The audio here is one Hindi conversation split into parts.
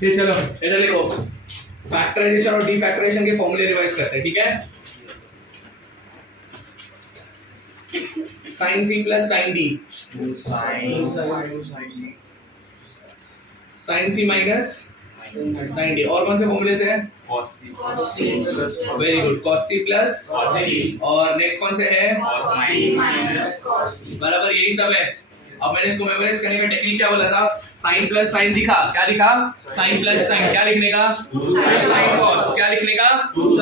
फिर चलो इधर देखो, फैक्टराइजेशन और डीफैक्टराइजेशन के फॉर्मूले रिवाइज करते हैं, ठीक है। Sine c plus sine d, sine c minus sine d, और कौन से फॉर्मूले से है? Very good, cos c plus और नेक्स्ट कौन से है? बराबर, यही सब है। अब मैंने इसको मेमोराइज करने का टेक्निक क्या बोला था? साइन प्लस साइन दिखा, क्या लिखा? साइन प्लस साइन, क्या लिखने का? साइन कॉस, क्या लिखने का?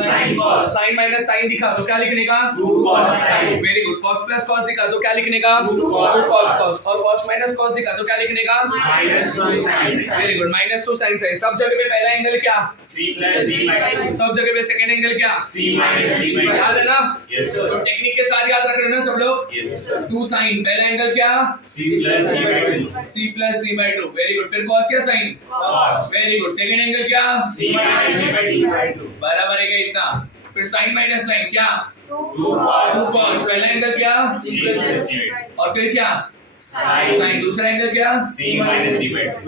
Sine cos. Sine minus sine दिखा तो क्या लिखने का? Very good, cos plus cos दिखा तो क्या लिखने का? कॉस कॉस, और कॉस माइनस कॉस दिखा तो क्या लिखने का? Very good, minus two sine sine. सब जगह पे पहला एंगल क्या? सब जगह पे सेकंड एंगल क्या? याद है ना? तो टेक्निक के साथ याद रख रहे हो ना सब लोग? टू साइन, पहला एंगल क्या? C plus D by 2, very good. फिर cos या sin? Very good. Second angle क्या? बराबर है क्या इतना? फिर sin माइनस sin क्या? 2 cos। पहला एंगल क्या? और फिर क्या? sin। दूसरा एंगल क्या?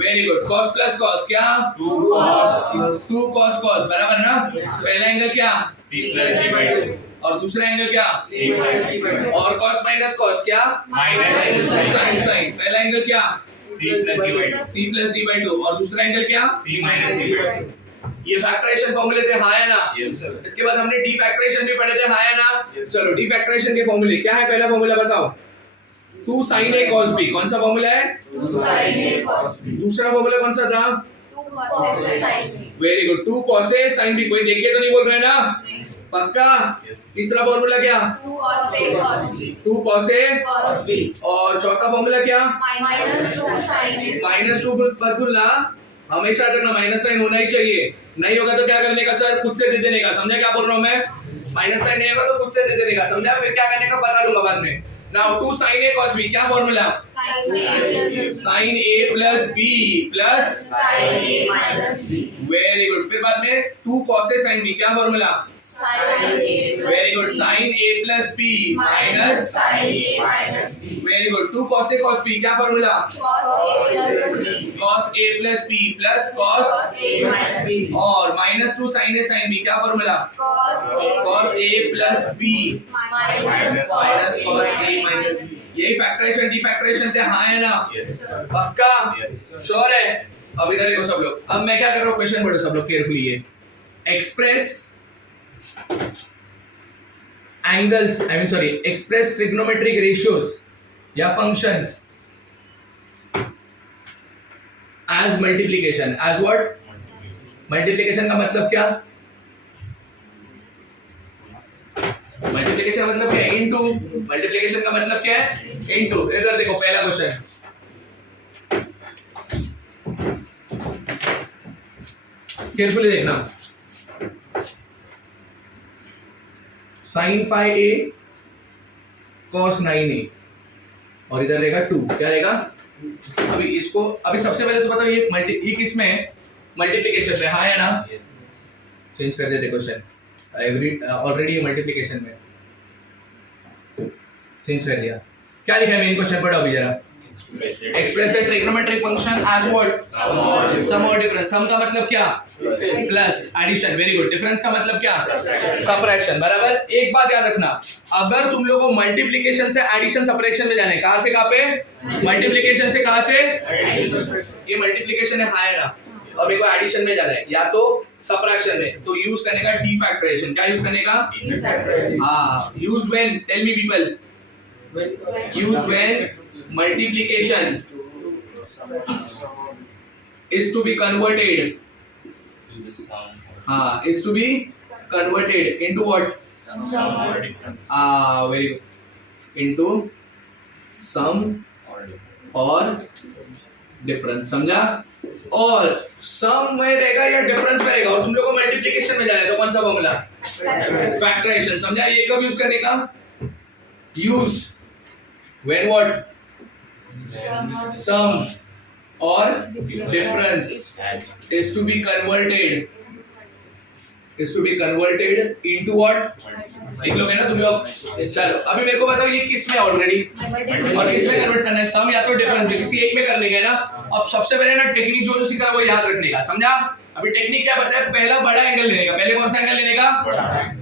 Very good. cos plus cos क्या? 2 cos cos, बराबर ना? पहला एंगल क्या? और दूसरा एंगल क्या? और cos माइनस cos क्या? Minus sin sin। पहला एंगल क्या? C प्लस D by 2, और दूसरा एंगल क्या? ये फैक्टराइजेशन फॉर्मूले थे, हाँ है ना? इसके बाद हमने डीफैक्टराइजेशन भी पढ़े थे, हाँ है ना? चलो डीफैक्टराइजेशन के फॉर्मूले क्या है? पहला फॉर्मूला बताओ। 2 sin a cos b, कौन सा फॉर्मूला है? 2 sin a cos b। दूसरा फॉर्मूला कौन सा था? 2 cos a sin b। Very good, 2 cos a sin b। कोई देख के तो नहीं बोल रहे ना? पक्का? तीसरा फॉर्मूला क्या? 2 cos a cos b। 2 cos a cos b। और चौथा फॉर्मूला क्या? -2 sin a। -2 मत भूलना, हमेशा रखना, माइनस साइन होना ही चाहिए। नहीं होगा तो क्या करने का सर? खुद से दे देने का। समझा क्या बोल रहा हूं मैं? माइनस साइन नहीं होगा तो खुद से दे देने का, समझा? फिर क्या करने का बता दूंगा बाद में। Now 2 sin a cos b, क्या formula? sin a plus b plus sin a minus b। Very good. फिर बाद में 2 cos a sin b, क्या formula? Very good, sin a plus b minus sin a minus b। Very good. 2 cos a cos b, क्या formula? cos a plus b plus cos a minus b। और -2 sin a sin b, क्या formula? cos a plus b minus cos a minus b। यही फैक्टराइजेशन डीफैक्टराइजेशन से, हाँ है ना? पक्का? श्योर है? अब इधर देखो सब लोग, अब मैं क्या कर रहा हूँ, क्वेश्चन पढ़ो सब लोग केयरफुली। ये express angles, I mean sorry, express trigonometric ratios या functions as multiplication, as what? multiplication का मतलब क्या? multiplication का मतलब क्या है? into। multiplication का मतलब क्या है? into। इधर देखो पहला क्वेश्चन, केयरफुली देखना। sin 5a cos 9a, और इधर रहेगा 2, क्या रहेगा? अभी इसको, अभी सबसे पहले तो बताओ ये किस में है? मल्टीप्लिकेशन में, हाँ है ना? चेंज कर देते क्वेश्चन, ऑलरेडी मल्टीप्लिकेशन में चेंज कर दिया। क्या लिखा है मेन क्वेश्चन? पढ़ो अभी जरा। Express the trigonometric function as what? Sum और डिफरेंस। सम का मतलब क्या? Plus, addition. Very good. Difference का मतलब क्या? सबट्रैक्शन। बराबर। एक बात याद रखना, अगर तुम लोगों को मल्टीप्लिकेशन से एडिशन सबट्रैक्शन में जाना है, कहां से कहां पे? मल्टीप्लिकेशन से कहां से? ये मल्टीप्लिकेशन है, हाँ है ना? अब मेरे को एडिशन में जाना है या तो सबट्रैक्शन में, तो यूज करने का डीफैक्टराइजेशन। क्या यूज करने का? डीफैक्टराइजेशन। हाँ, use when, tell me people, use when multiplication is to be converted is to be converted into what? Very good, into sum or difference। समझा? और सम में रहेगा या डिफरेंस में रहेगा, और तुम लोगों को मल्टीप्लिकेशन में जाना है तो कौन सा फॉर्मूला? फैक्टराइजेशन। समझा? ये कब यूज करने का? Use when what? Sum or difference is to be converted is to be converted into what? लिख लोगे ना तुम लोग? चलो अभी मेरे को बताओ ये किस में ऑलरेडी और किस में कन्वर्ट करना है? सम या तो डिफरेंस में, किसी एक में कर लेंगे ना। अब सबसे पहले ना टेक्निक जो सीखा वो याद रखने का, समझा? अभी टेक्निक क्या बताया? पहला बड़ा एंगल लेने का। पहले कौन सा एंगल लेने का?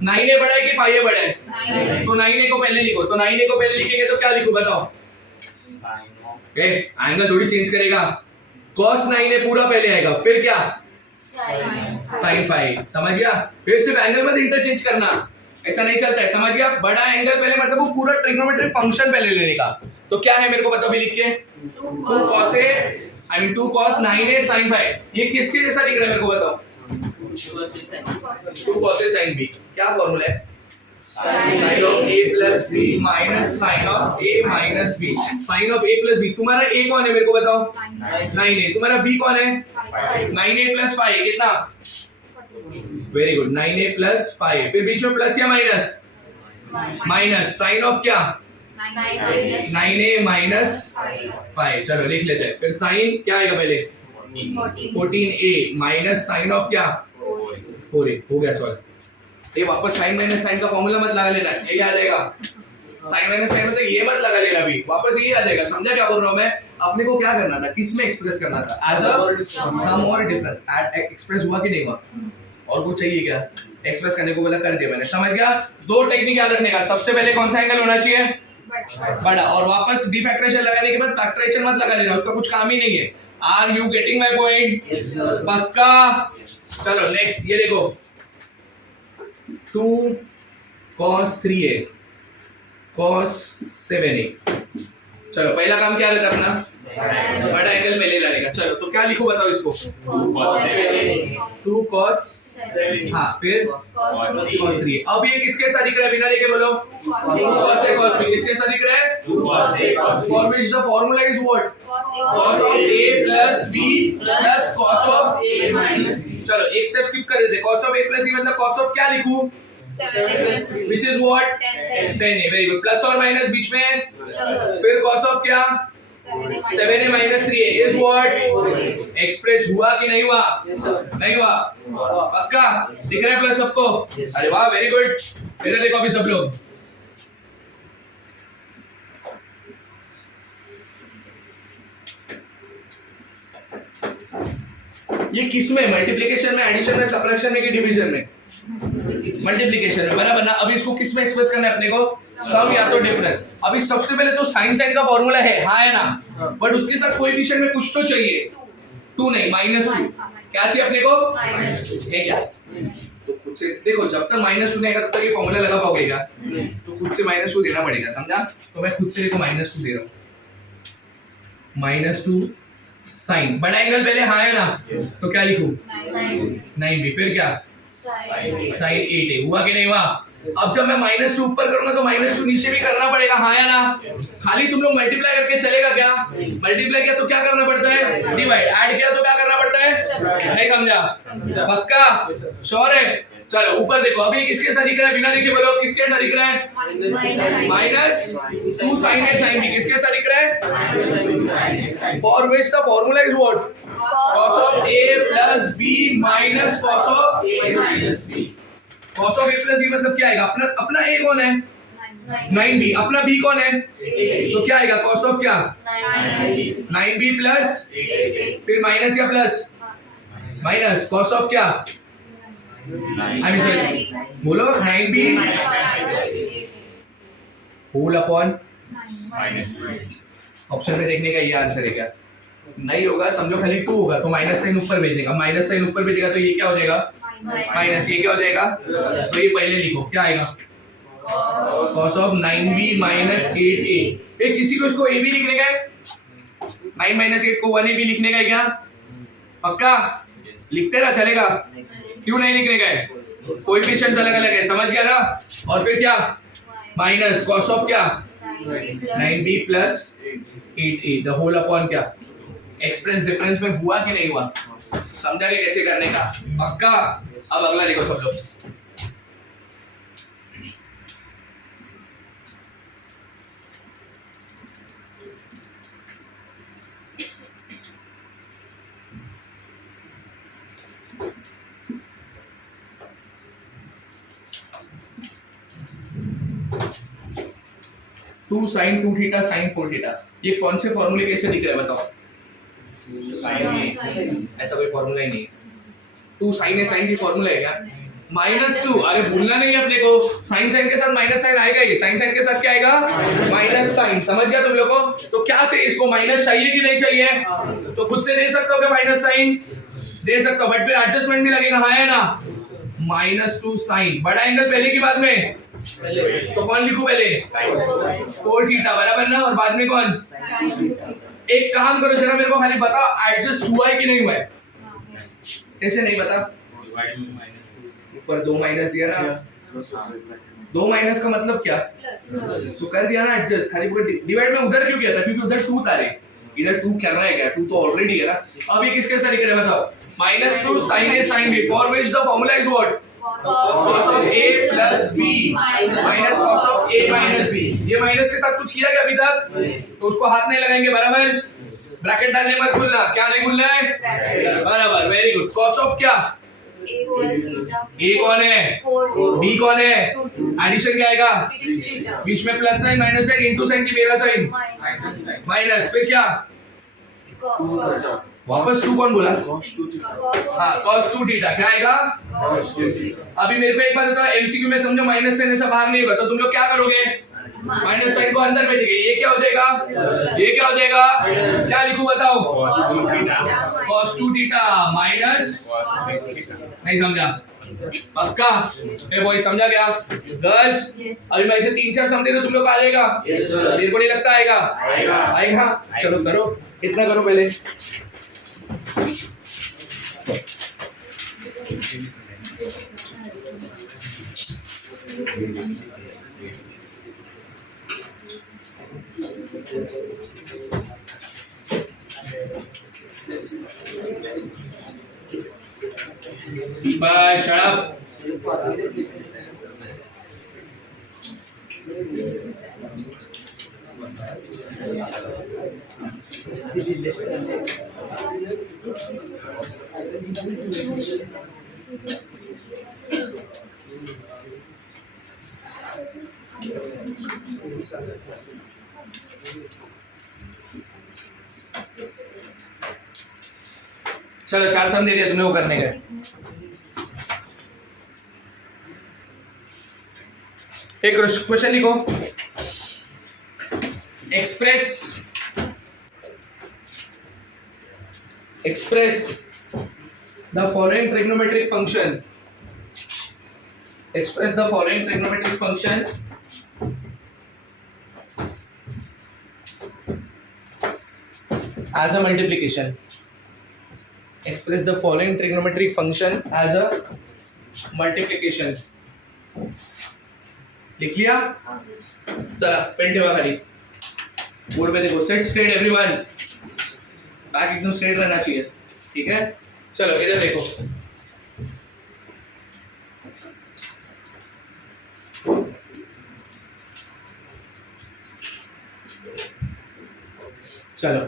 9a बड़ा है कि 5a बड़ा है? तो 9a को पहले लिखो। तो 9a को पहले लिखेंगे तो क्या लिखूं बताओ? एंगल थोड़ी चेंज करेगा। cos 9a पूरा पहले आएगा, फिर क्या? sin 5। समझ गया? फिर सिर्फ एंगल मत इंटरचेंज करना, ऐसा नहीं चलता है, समझ गया? बड़ा एंगल पहले मतलब वो पूरा ट्रिग्नोमेट्रिक फंक्शन पहले लेने का। तो क्या है मेरे को बताओ अभी लिख के? 2 cos 9a sin 5। ये किसके जैसा दिख रहा है मेरे को बताओ? 2 cos a sin b। क्या फॉर्मूला है? sin of a plus b minus sin of a minus b। sin of a plus b। तुम्हारा a कौन है मेरे को बताओ? 9a। तुम्हारा b कौन है? 9a plus 5 कितना? Very good, 9a plus 5। फिर बीच में प्लस या माइनस? माइनस। साइन ऑफ क्या? 9a minus 5। चलो लिख लेते हैं। फिर साइन क्या आएगा पहले? 14a माइनस साइन ऑफ क्या? 4a। हो गया सॉल्व। ये वापस साइन माइनस साइन का फॉर्मूला मत लगा लेना, ये आ जाएगा। साइन माइनस साइन मतलब ये मत लगा लेना अभी, वापस ये आ जाएगा। समझा क्या बोल रहा हूं मैं? अपने को क्या करना था? किस में एक्सप्रेस करना था? एज अ सम और डिफरेंस। एक्सप्रेस हुआ कि नहीं हुआ? और कुछ चाहिए क्या? एक्सप्रेस करने को बोला, कर दिया मैंने। समझ गया? दो टेक्निक याद रखने का। सबसे पहले कौन सा एंगल होना चाहिए? बड़ा। और वापस डिफैक्टरेशन लगाने के बाद फैक्टरेशन मत लगा लेना, उसका कुछ काम ही नहीं है। Are you getting my point? पक्का? चलो नेक्स्ट ये देखो, 2 cos 3a cos 7a। चलो पहला काम क्या रहता है अपना? बड़ा एंगल पहले लाने का। चलो तो क्या लिखो बताओ इसको? 2 cos 7। हाँ फिर cos 3। अब ये किसके साथ दिख रहा है? बिना देखे बोलो। 2 cos a cos b किसके साथ दिख रहा है? 2 cos a cos b। For which the formula is what? cos of a plus b plus cos of a minus b। चलो एक स्टेप स्किप कर देते। cos of a plus b मतलब cos of क्या लिखूं? 7a which is what? 10a। Very good. Plus और माइनस बीच में, फिर cos of क्या? 7a minus 3a is what? Express हुआ कि नहीं हुआ? नहीं हुआ? पक्का? दिख रहा है प्लस सबको? अरे वाह, वेरी गुड। इधर देखो अभी सब लोग। ये किस में? मल्टीप्लिकेशन में, एडिशन में, सबट्रैक्शन में कि डिवीजन में? मल्टीप्लिकेशन में, बराबर ना? अभी इसको किस में एक्सप्रेस करना है अपने को? सम या तो डिफरेंस। अभी सबसे पहले तो साइन साइन का फॉर्मूला है, हाँ है ना? बट उसके साथ कोएफिशिएंट में कुछ तो चाहिए। 2 नहीं, -2। क्या चाहिए अपने को? -2 है क्या? तो खुद से देखो, जब तक -2 नहीं आएगा तब तक ये फॉर्मूला लगा पाओगे क्या? तो खुद से -2 देना पड़ेगा, समझा? तो मैं खुद से देखो -2 दे रहा हूं। -2 साइन, बड़ा एंगल पहले हाँ है ना? तो क्या लिखूं? 9b। फिर क्या? Sign 8a। हुआ कि नहीं हुआ? अब जब मैं -2 ऊपर करूंगा तो -2 नीचे भी करना पड़ेगा, हाँ या ना? खाली तुम लोग मल्टीप्लाई करके चलेगा क्या? मल्टीप्लाई किया तो क्या करना पड़ता है? डिवाइड। ऐड किया तो क्या करना पड़ता है? नहीं समझा? पक्का? श्योर है? चलो ऊपर देखो, अभी किसके साथ दिख रहा है? बिना देखे बोलो, किसके साथ दिख रहा है? -2 sin a sin b किसके साथ दिख रहा है? For which the formula is what? cos of a plus b minus cos of a minus b। cos of a plus b मतलब क्या आएगा? अपना a कौन है? 9b। अपना b कौन है? तो क्या आएगा? cos of क्या? 9b plus, फिर माइनस या प्लस? माइनस। cos of क्या? बोलो 9b होल अपॉन ऑप्शन में देखने का ये आंसर है क्या? नहीं होगा, समझो खाली 2 होगा तो माइनस साइन ऊपर भेज देगा। माइनस साइन ऊपर भेजेगा तो ये क्या हो जाएगा? माइनस। ये क्या हो जाएगा? तो ये पहले लिखो, क्या आएगा? cos of 9b minus 8a। किसी को इसको a भी लिखने का है? 9 minus 8 को 1a भी लिखने का है क्या? पक्का? लिखते ना, चलेगा? क्यों नहीं लिखने का है? कोएफिशिएंट्स अलग अलग है, समझ गया ना? और फिर क्या? माइनस cos of क्या? 9b plus 8a the whole upon क्या? एक्सप्रेस डिफरेंस में हुआ कि नहीं हुआ? समझा कि कैसे करने का? पक्का? अब अगला देखो सब लोग। 2 sin 2 थीटा sin 4 थीटा। ये कौन से फॉर्मूले कैसे दिख रहे हैं बताओ? ऐसा कोई फॉर्मूला ही नहीं। 2 sin है, sin की फॉर्मूला है क्या? -2। अरे भूलना नहीं है अपने को, साइन साइन के साथ माइनस साइन आएगा ही, साइन साइन के साथ क्या आएगा? Minus sine. समझ गया तुम लोग को? तो क्या चाहिए इसको, माइनस चाहिए कि नहीं चाहिए? तो खुद से दे सकते हो क्या माइनस साइन? दे सकते हो, बट फिर एडजस्टमेंट भी लगेगा, हाँ है ना? -2 साइन, बड़ा एंगल पहले की बाद में? तो कौन लिखूं पहले? 4 थीटा बराबर ना, और बाद में कौन? एक काम करो जरा, मेरे को खाली बताओ एडजस्ट हुआ है कि नहीं हुआ है? कैसे नहीं बता? ऊपर 2 माइनस दिया ना, 2 माइनस का मतलब क्या? तो कर दिया ना एडजस्ट, खाली डिवाइड में उधर क्यों किया था? क्योंकि उधर 2 था रे, इधर 2 कर रहा है क्या? 2 तो ऑलरेडी है ना। अब ये किसके साथ लिख रहे हैं बताओ? -2 sin a sin b, for which the formula is what? cos of a plus b minus cos of a minus b। ये माइनस के साथ कुछ किया क्या अभी तक? तो उसको हाथ नहीं लगाएंगे, बराबर? ब्रैकेट डालने मत भूलना, क्या नहीं भूलना है? बराबर, वेरी गुड। cos of क्या? a कौन है? b कौन है? एडिशन क्या आएगा? बीच में plus sine minus sine into sine की मेरा साइन माइनस, फिर क्या? वापस 2 कौन बोला? हाँ, cos 2 थीटा क्या आएगा? अभी मेरे को एक बात बताओ, एमसीक्यू में समझो माइनस साइन ऐसा बाहर नहीं होगा, तो तुम लोग क्या करोगे? माइनस साइन को अंदर भेजेंगे, ये क्या हो जाएगा? ये क्या हो जाएगा? क्या लिखूं बताओ? cos 2 थीटा माइनस, नहीं समझा? पक्का? ए बॉय समझा क्या? गर्ल्स अभी मैं इसे 3-4 समझे तो तुम लोग आ जाएगा? मेरे को नहीं लगता आएगा। आएगा? चलो करो, कितना करो पहले। बस शट अप। चलो 4 सम दे दिया तुमने वो करने का। एक क्वेश्चन लिखो, express the following trigonometric function, express the following trigonometric function as a multiplication, express the following trigonometric function as a multiplication। लिख लिया? चला पेन ठेवा खाली, बोर्ड पे देखो, सेट स्ट्रेट एवरीवन, बैक एकदम स्ट्रेट रहना चाहिए, ठीक है? चलो इधर देखो, चलो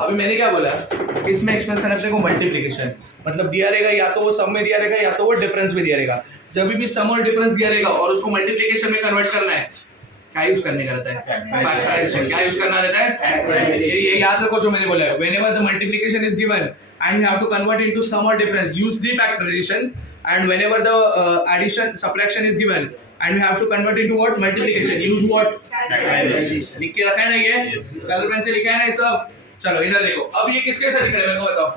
अभी मैंने क्या बोला? इसमें एक्सप्रेस करना अपने को मल्टीप्लिकेशन, मतलब दिया रहेगा या तो वो सम में दिया रहेगा या तो वो डिफरेंस में दिया रहेगा। जब भी सम और डिफरेंस दिया रहेगा और उसको मल्टीप्लिकेशन में कन्वर्ट करना है, क्या यूज करने का रहता है? फैक्टराइजेशन। क्या यूज करना रहता है? ये याद रखो जो मैंने बोला है, whenever the multiplication is given and you have to convert into sum or difference, use the factorization, and whenever the addition subtraction is given and you have to convert into what? Multiplication, use what? factorization। लिख के रखा है ना ये? कलर पेन से लिखा है ना ये सब? चलो इधर देखो, अब ये किसके साथ लिख रहे हैं मेरे को बताओ?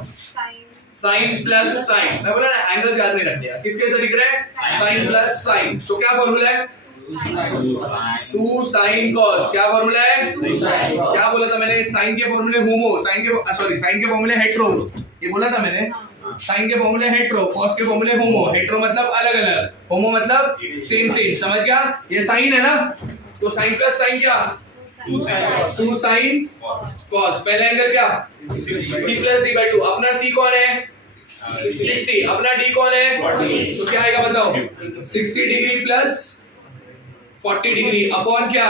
साइन प्लस साइन, मैं बोला ना एंगल्स याद नहीं रख दिया, किसके साथ लिख रहे हैं? Sine plus sine. तो क्या फॉर्मूला है? 2 sin cos। क्या फॉर्मूला है? क्या बोला था मैंने? साइन के फॉर्मूले होमो, साइन के फॉर्मूले हेट्रो, ये बोला था मैंने। साइन के फॉर्मूले हेट्रो, कॉस के फॉर्मूले होमो। हेट्रो मतलब अलग अलग, होमो मतलब सेम सेम। समझ गया? ये साइन है ना, तो साइन प्लस साइन क्या? 2 sin cos। पहला एंगल क्या? c plus d by 2। अपना c कौन है? 60। अपना d कौन है? तो क्या आएगा बताओ? 60 डिग्री प्लस 40 डिग्री अपॉन क्या?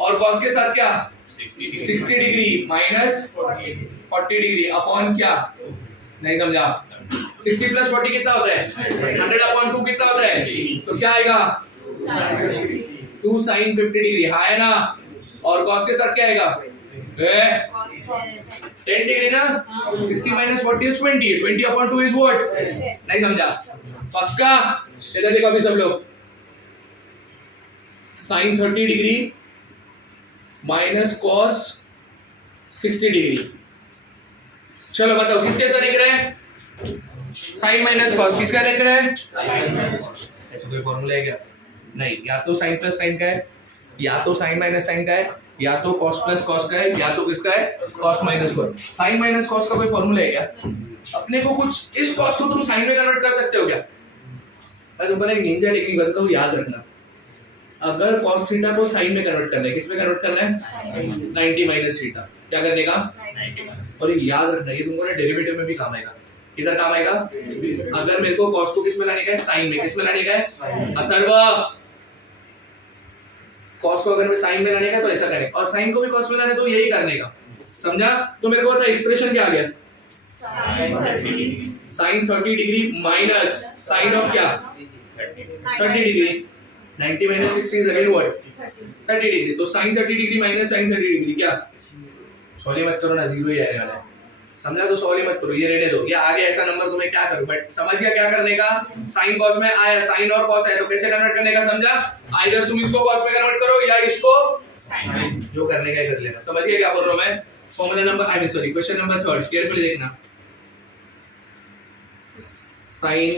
और cos के साथ क्या? 60 डिग्री माइनस 40 डिग्री अपॉन क्या? नहीं समझा? 60 प्लस 40 कितना होता है? 100 अपॉन 2 कितना होता है? तो क्या आएगा? 2 sin 50 डिग्री, हाँ है ना। और cos के साथ क्या आएगा? 10 डिग्री ना। 60 minus 40 is 20. 20 upon 2 is what? नहीं समझा? पक्का? इधर देखो अभी सब लोग। sin 30 degree minus cos 60 degree. चलो बताओ किसके साथ दिख रहा है? sin माइनस cos किसका दिख रहा है? ऐसा कोई फॉर्मूला है क्या? नहीं, या तो sin प्लस sin का है, या तो sin माइनस sin का है, या तो cos प्लस cos का है, या तो किसका है? cos minus cos। sin minus cos का कोई फॉर्मूला है क्या? अपने को कुछ इस cos को तुम sin में कन्वर्ट कर सकते हो क्या? मैं तुमको एक निंजा टेक्निक बताता हूँ, याद रखना। अगर cos थीटा को sin में कन्वर्ट करना है, किस में कन्वर्ट करना है? 90 माइनस थीटा। क्या करने का? 90। और ये याद रखना, ये तुमको ना डेरिवेटिव में भी काम आएगा। किधर काम आएगा? अगर मेरे को cos को किस में लाने का है? sin में। किस में लाने का है? अथर्वा, cos को अगर मैं sin में लाने का तो ऐसा करें, और sin को भी cos में लाने तो यही करने का। समझा? तो मेरे को बता एक्सप्रेशन क्या आ गया? sin 30 degree minus sin of क्या? 30 degree. 90 minus 60 is again what? 30 degree. तो sin 30 degree minus sin 30 degree क्या? सॉल्व मत करो ना, जीरो ही आने वाला है। समझा? तो सॉल्व मत करो, ये रहने दो। ये आगे ऐसा नंबर तुम्हें क्या करो, बट समझ गया क्या करने का? sin cos में आया, sin और cos है तो कैसे कन्वर्ट करने का? समझा? आइदर तुम इसको cos में कन्वर्ट करो या इसको sin। जो करने का है कर लेना। समझ गया क्या बोल रहा हूं मैं? फॉर्मूला नंबर आई mean sorry question number 3 carefully देखना। sin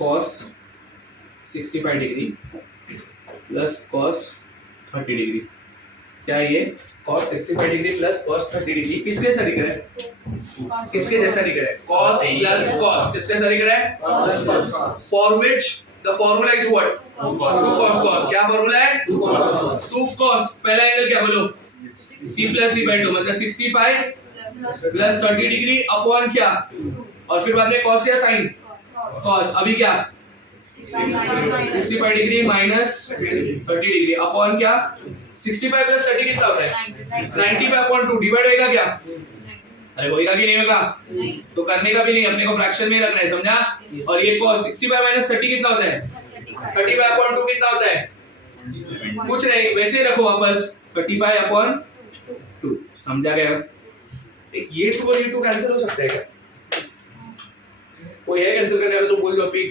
cos 65 degree plus cos 30 degree. क्या है ये? cos 65 degree plus cos 30 degree किसके जैसा दिख रहा है? किसके जैसा दिख रहा है? cos प्लस cos किसके जैसा दिख रहा है? For which the formula is what? 2 cos cos। क्या फॉर्मूला है? 2 cos। पहला एंगल क्या बोलो? c प्लस b बाय 2 मतलब 65 प्लस 30 डिग्री अपॉन क्या? और फिर बाद में cos या sin? cos। अभी क्या? 65 डिग्री माइनस 30 डिग्री अपॉन क्या? 65 प्लस 30 कितना होता है? 95 अपॉन 2 डिवाइड होएगा क्या? अरे होएगा कि नहीं होगा? तो करने का भी नहीं, अपने को फ्रैक्शन में रखना है। समझा? और ये cos 65 माइनस 30 कितना होता है? 35 अपॉन 2 कितना होता है? कुछ नहीं, वैसे रखो वापस 35 अपॉन 2। समझा गया? एक ये 2 और ये 2 कैंसिल हो सकता है क्या? कोई है कैंसिल करने वाला तो बोल दो अभी।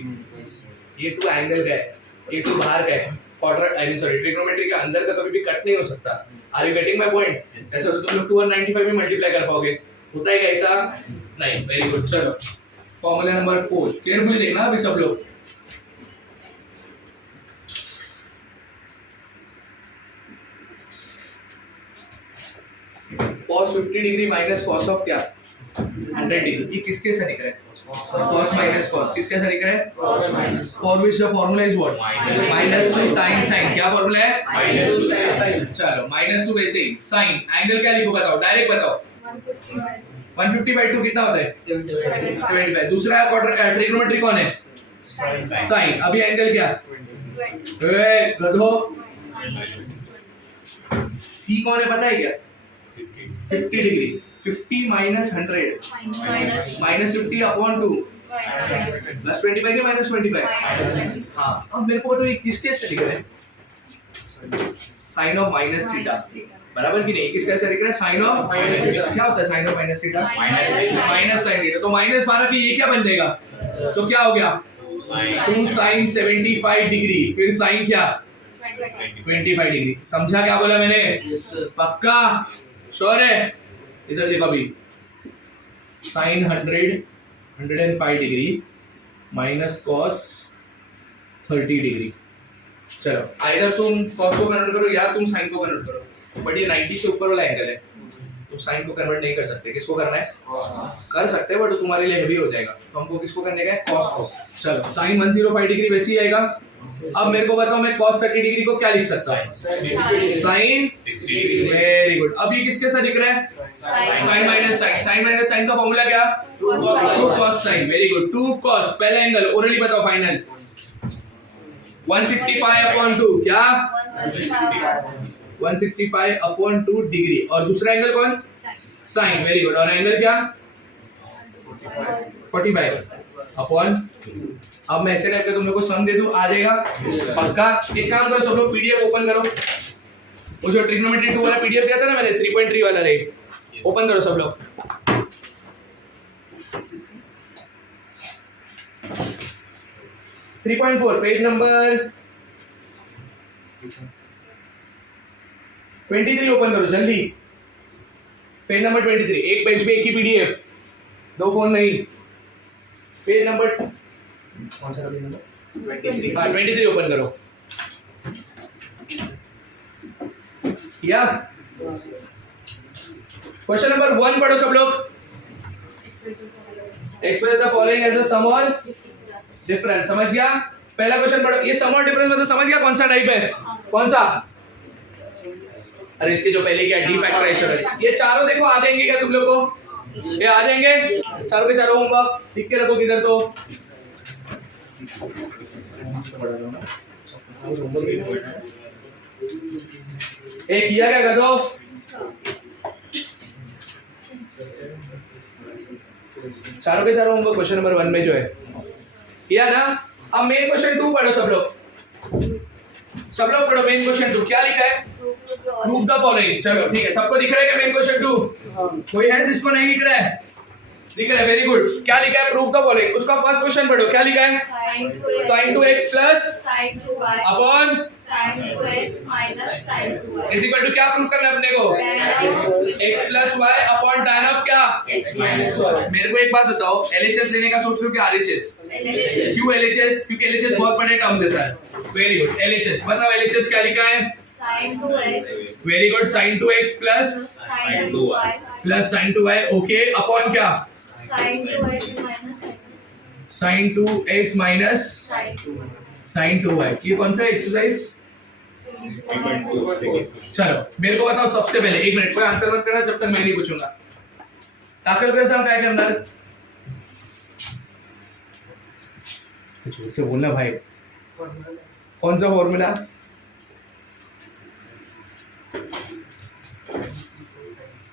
ये 2 एंगल का है, ये 2 बाहर का है। Quadrant I mean sorry trigonometry के अंदर का कभी भी कट नहीं हो सकता। Are you getting my point? ऐसा तो तुम लोग 2 और 95 में मल्टीप्लाई कर पाओगे। होता है क्या ऐसा? नहीं। Very good. चलो फॉर्मूला नंबर 4 केयरफुली देखना अभी सब लोग। cos 50 degree minus cos of क्या? 100 डिग्री। ये किसके से दिख रहा है? cos माइनस cos किसके साथ दिख रहा है? cos minus. For which the formula is what? minus 2 sin sin। क्या फॉर्मूला है? minus 2 sin। चलो minus 2 वैसे ही sin एंगल क्या लिखो बताओ, डायरेक्ट बताओ। 150 by 2 कितना होता है? 75। दूसरा क्वाड्रेट ट्रिग्नोमेट्री कौन है? sin। अभी एंगल क्या? ए गधो, c कौन है पता है क्या? 50 degree. 50 minus 100 minus 50 upon 2 plus 25 के minus 25। हाँ, अब मेरे को बताओ ये किसके से दिख रहा है? sin of minus theta. बराबर कि नहीं? किसके से दिख रहा है? sin of minus theta. क्या होता है sin of minus theta? minus sin theta. तो minus 12 की ये क्या बन जाएगा? तो क्या हो गया? 2 sin 75 डिग्री फिर sin क्या? 25 डिग्री। समझा क्या बोला मैंने? पक्का? श्योर है? इधर देखो अभी sin 105 degree minus cos 30 degree. चलो आइदर तुम cos को कन्वर्ट करो या तुम sin को कन्वर्ट करो, बट ये 90 से ऊपर वाला एंगल है तो sin को कन्वर्ट नहीं कर सकते। किसको करना है? कर सकते हैं बट तुम्हारे लिए हेवी हो जाएगा, तो हमको किसको करने का है? cos को। चलो sin 105 डिग्री वैसे ही आएगा। अब मेरे को बताओ मैं cos 30 डिग्री को क्या लिख सकता हूँ? sin 60 degree. Very good. अब ये किसके साथ दिख रहा है? sin minus sin। sin minus sin का फॉर्मूला क्या? 2 cos sin। Very good. 2 cos पहला एंगल ओरली बताओ फाइनल। 165 अपॉन 2 क्या? 165 अपॉन 2 डिग्री। और दूसरा एंगल कौन? sin। Very good. और एंगल क्या? 45। अपॉन, अब मैं ऐसे टाइप का तुम लोग को सम दे दूं, आ जाएगा पक्का। एक काम करो सब लोग, पीडीएफ ओपन करो, वो जो ट्रिग्नोमेट्री 2 वाला पीडीएफ दिया था ना मैंने 3.3 वाला रे, ओपन करो सब लोग। 3.4 पेज नंबर 23 ओपन करो जल्दी, पेज नंबर 23, एक पेज पे एक ही पीडीएफ, दो फोन नहीं। पेज नंबर कौन सा पेज नंबर 23, हाँ 23 ओपन करो। या क्वेश्चन नंबर 1 पढ़ो सब लोग। Express the following as a sum और डिफरेंस, समझ गया? पहला क्वेश्चन पढ़ो, ये सम और डिफरेंस मतलब समझ गया कौन सा टाइप है, कौन सा? अरे इसके जो पहले क्या डी फैक्टराइजेशन है, ये चारों देखो आ जाएंगे क्या तुम लोग को? ये आ जाएंगे चारों के चारों होमवर्क, लिख के रखो किधर तो। एक किया क्या कर दो, चारों के चारों होमवर्क क्वेश्चन नंबर 1 में जो है किया ना। अब मेन क्वेश्चन 2 पढ़ो सब लोग, सब लोग पढ़ो मेन क्वेश्चन 2 क्या लिखा है, प्रूव द फॉलोइंग। चलो ठीक है, सबको दिख रहा है क्या मेन क्वेश्चन 2? कोई है जिसको नहीं दिख रहा है? दिख रहा है, वेरी गुड। क्या लिखा है, प्रूव द फॉलोइंग। उसका फर्स्ट क्वेश्चन पढ़ो, क्या लिखा है, sin 2x plus sin 2y upon sin 2x minus sin 2y is equal to क्या प्रूव करना है अपने को, x plus y upon tan of क्या, x minus y। मेरे को एक बात बताओ, LHS लेने का सोच रहे हो कि RHS? क्यों LHS? क्योंकि LHS बहुत बड़े टर्म्स है सर। वेरी गुड, LHS बताओ, LHS क्या लिखा है, sin 2x very good, sin 2x plus sin 2y plus sin 2y, okay, upon क्या, sin 2x minus sin 2x minus sin 2y। sin 2y। ये कौन सा एक्सरसाइज? चलो मेरे को बताओ सबसे पहले, एक मिनट कोई आंसर मत करना जब तक मैं नहीं पूछूंगा। ताकलकर साहब काय करणार? कुछ उससे बोलना भाई, कौन सा फॉर्मूला?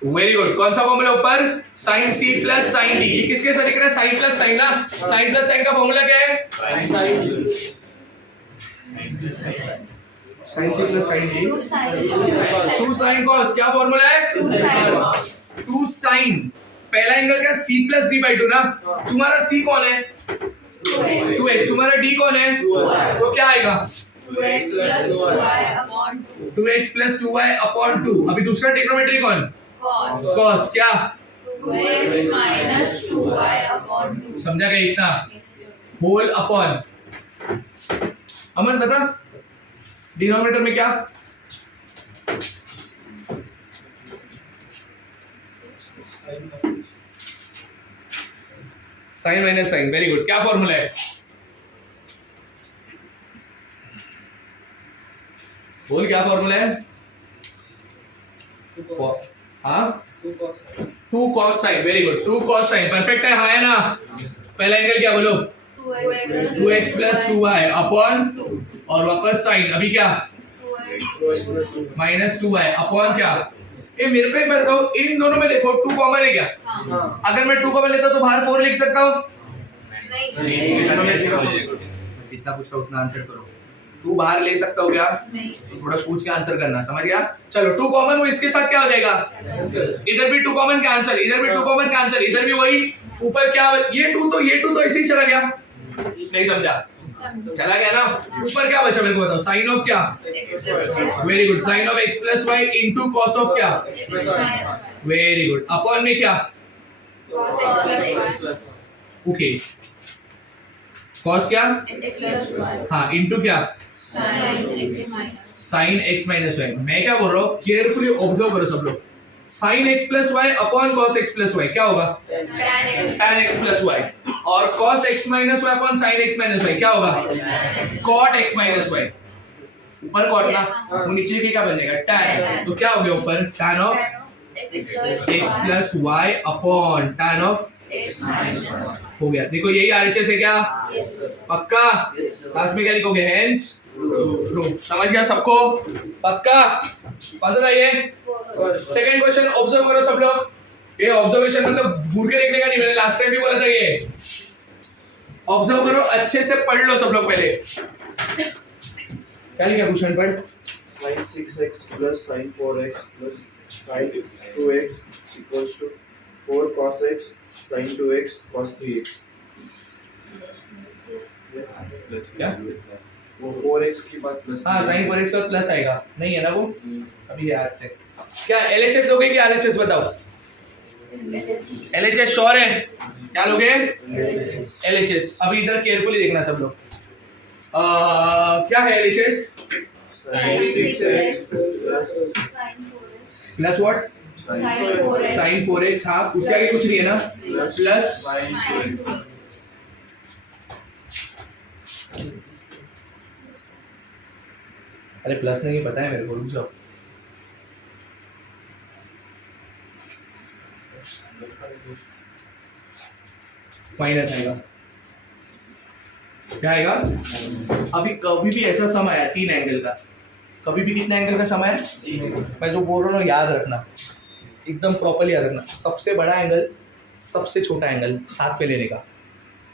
वेरी गुड, कौन सा फॉर्मूला ऊपर, sin c plus sin d। ये किसके साथ लिख रहा है, sin प्लस sin ना, sin प्लस sin का फॉर्मूला क्या है, sin c plus sin d 2 sin cos, क्या फॉर्मूला है, 2 sin। पहला एंगल क्या, c प्लस d बाई 2 ना। तुम्हारा c कौन है, 2x, तुम्हारा d कौन है, तो क्या आएगा, 2x plus 2y upon 2 2x plus 2y upon 2। अभी दूसरा ट्रिग्नोमेट्री कौन, cos cos, क्या 2x minus 2y upon 2। समझा क्या इतना, होल अपॉन, अमन बता डिनोमिनेटर में क्या, sine minus sine, very good. क्या फॉर्मूला है, बोल क्या फॉर्मूला है, हाँ 2 cos sin, very good, 2 cos sin perfect है, हाँ है ना। पहला एंगल क्या बोलो, 2x प्लस 2y अपॉन और वापस साइन, अभी क्या माइनस 2y अपॉन क्या। ये मेरे को एक बताओ, इन दोनों में देखो 2 कॉमन है क्या, अगर मैं 2 कॉमन लेता तो बाहर 4 लिख सकता हूँ, जितना पूछ रहा उतना आंसर करो। 2 बाहर ले सकता हो क्या, तो थोड़ा सोच के आंसर करना, समझ गया। चलो 2 कॉमन, वो इसके साथ क्या हो जाएगा, इधर भी 2 कॉमन कैंसिल, इधर भी 2 कॉमन कैंसिल, इधर भी वही, ऊपर क्या, ये 2 तो ऐसे ही चला गया, नहीं समझा, चला गया ना। ऊपर क्या बचा मेरे को बताओ, साइन ऑफ क्या, very good, sine of x plus y into cos of क्या, वेरी गुड, अपॉन में क्या, ओके, कॉस क्या, हाँ इंटू क्या, साइन x माइनस वाई। मैं क्या बोल रहा हूँ, केयरफुली ऑब्जर्व करो सब लोग, sine x plus y upon cos x plus y क्या होगा, tan x प्लस वाई, और cos x minus y upon sin x minus y क्या होगा, cot x माइनस वाई। ऊपर cot ना, वो नीचे की क्या बन जाएगा, tan, तो क्या हो गया ऊपर, tan of x plus y upon tan of हो गया। देखो यही RHS है क्या, पक्का, लास्ट में क्या लिखोगे, हेंस प्रूव। समझ गया सबको, पक्का, पसंद आई है। सेकंड क्वेश्चन ऑब्जर्व करो सब लोग, ये ऑब्जर्वेशन मतलब घूर के देखने का नहीं, मैंने लास्ट टाइम भी बोला था ये। ऑब्जर्व करो, अच्छे से पढ़ लो सब लोग पहले। क्या लिखा भूषण? पढ़। sin 6x plus sin 4x plus sin 2x equals to 4 cos x sin 2x cos 3x। क्या? वो 4x की बात प्लस। हाँ, sin 4x का प्लस आएगा, नहीं है ना वो? अभी याद से क्या LHS लोगे कि RHS बताओ? LHS श्योर है? क्या लोगे? LHS। अभी इधर केयरफुली देखना सब लोग। क्या है LHS? sin 6x plus what? sin 4x। हाँ, उसके आगे कुछ नहीं है ना? प्लस अरे प्लस नहीं पता है मेरे को, रुक जाओ। माइनस आएगा। क्या आएगा? अभी कभी भी ऐसा सम आया 3 एंगल का, कभी भी कितना एंगल का सम आया? मैं जो बोल रहा हूँ याद रखना, एकदम प्रॉपर्ली याद रखना। सबसे बड़ा एंगल, सबसे छोटा एंगल साथ में लेने का।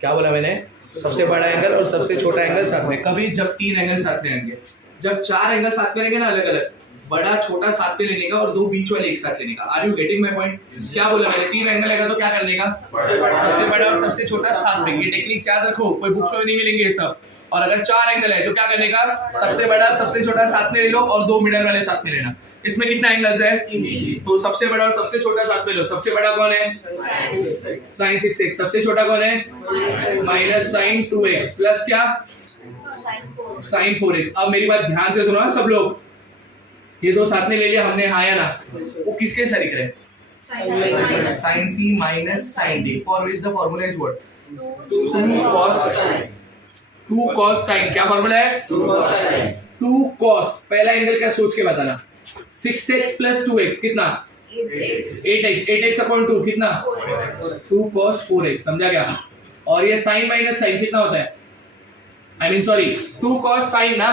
क्या बोला मैंने? सबसे बड़ा एंगल और सबसे छोटा एंगल साथ में। कभी जब 3 एंगल साथ में रहेंगे, जब 4 एंगल साथ में रहेंगे ना अलग अलग, बड़ा छोटा साथ में लेने का और 2 बीच वाले एक साथ लेने का। Are you getting my point? क्या बोला मैंने? 3 एंगल है तो क्या करने का? सबसे बड़ा और सबसे छोटा साथ में। ये टेक्निक्स याद रखो, कोई बुक्स में नहीं मिलेंगे ये सब। और अगर 4 एंगल है तो क्या करने का? सबसे बड़ा सबसे छोटा साथ में ले लो और 2 मिडल वाले साथ में लेना। इसमें कितना एंगल्स है? तो सबसे बड़ा और सबसे छोटा साथ में लो। सबसे बड़ा कौन है? sin 6x। सबसे छोटा कौन है? माइनस sin 2x प्लस क्या? sin 4x। अब मेरी बात ध्यान से सुनो सब लोग, ये दो साथ में ले लिया हमने, हाँ या ना? वो किसके साथ लिख रहे हैं? sin c minus sin d for which the formula is what? 2 cos sin। क्या फॉर्मूला है? 2 cos। पहला एंगल क्या सोच के बताना? 6x plus 2x कितना? 8x। 8x upon 2 कितना? 2 cos 4x। समझा क्या? और ये sin minus sin कितना होता है? I mean sorry 2 cos sin ना।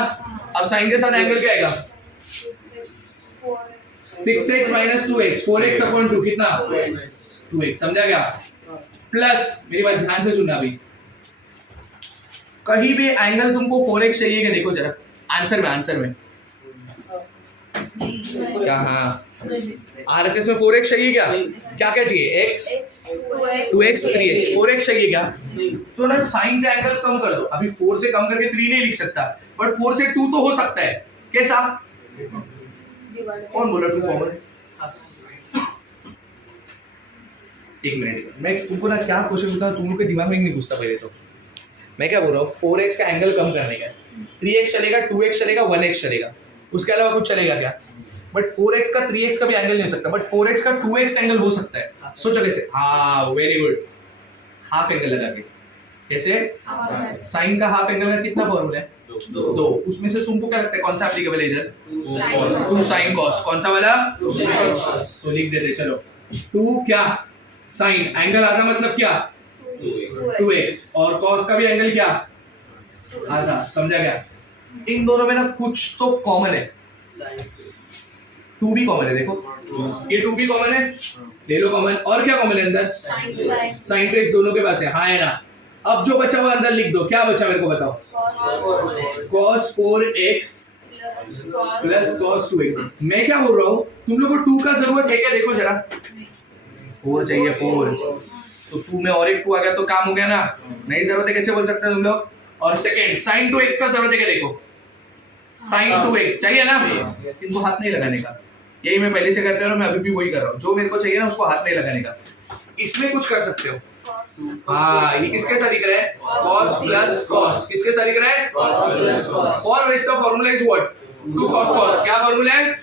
अब sin के साथ एंगल क्या आएगा? 6x minus 2x 4x upon 2 कितना? 2x। समझा क्या? प्लस मेरी बात ध्यान से सुनना। अभी कहीं भी एंगल तुमको 4x चाहिए क्या? देखो जरा आंसर में क्या? हाँ, RHS में 4x चाहिए क्या? क्या चाहिए? x 2x 3x 4x चाहिए क्या? तो ना साइन का एंगल कम कर दो। अभी 4 से कम करके 3 नहीं लिख सकता, बट 4 से 2 तो हो सकता है। कैसा? कौन बोला 2 कॉमन है? एक मिनट, मैं तुमको ना क्या क्वेश्चन पूछता हूँ, तुम लोग के दिमाग में नहीं घुसता। पहले तो मैं क्या बोल रहा हूँ, 4x का एंगल कम करने का। 3x चलेगा, 2x चलेगा, 1x चलेगा, उसके अलावा कुछ चलेगा क्या? बट 4x का 3x का भी एंगल नहीं हो सकता, बट 4x का 2x एंगल हो सकता है। सोचो कैसे? हाँ वेरी गुड, हाफ एंगल लगा के। कैसे? साइन का हाफ एंगल का कितना फॉर्मूला है? 2। उसमें से तुमको क्या लगता है कौन सा एप्लीकेबल है इधर? 2 sin cos। कौन सा वाला? तो लिख देते चलो। 2 क्या? साइन एंगल आधा मतलब क्या? 2x। और cos का भी एंगल क्या? आधा। समझा क्या? इन दोनों में ना कुछ तो कॉमन है। 2 भी कॉमन है। देखो ये 2 भी कॉमन है, ले लो कॉमन। और क्या कॉमन है अंदर? sin 2x दोनों के पास है, हाँ है ना? अब जो बचा हुआ अंदर लिख दो। क्या बचा मेरे को बताओ? cos 4x plus cos 2x। मैं क्या बोल रहा हूँ, तुम लोग को 2 का जरूरत है क्या? देखो जरा, 4 चाहिए 4, तो 2 में और एक 2 आ गया तो काम हो गया ना? नहीं जरूरत है कैसे बोल सकते हैं तुम लोग? और सेकंड sin 2x का जरूरत है क्या? देखो sin 2x चाहिए ना? इनको हाथ नहीं लगाने का। यही मैं पहले से करते रहा हूँ, मैं अभी भी वही कर रहा हूँ। जो मेरे को चाहिए ना उसको हाथ नहीं लगाने का। इसमें कुछ कर सकते हो। हाँ, ये किसके साथ दिख रहा है? cos plus cos। किसके साथ दिख रहा है? और इसका formula is what? 2 cos cos। क्या फॉर्मूला है?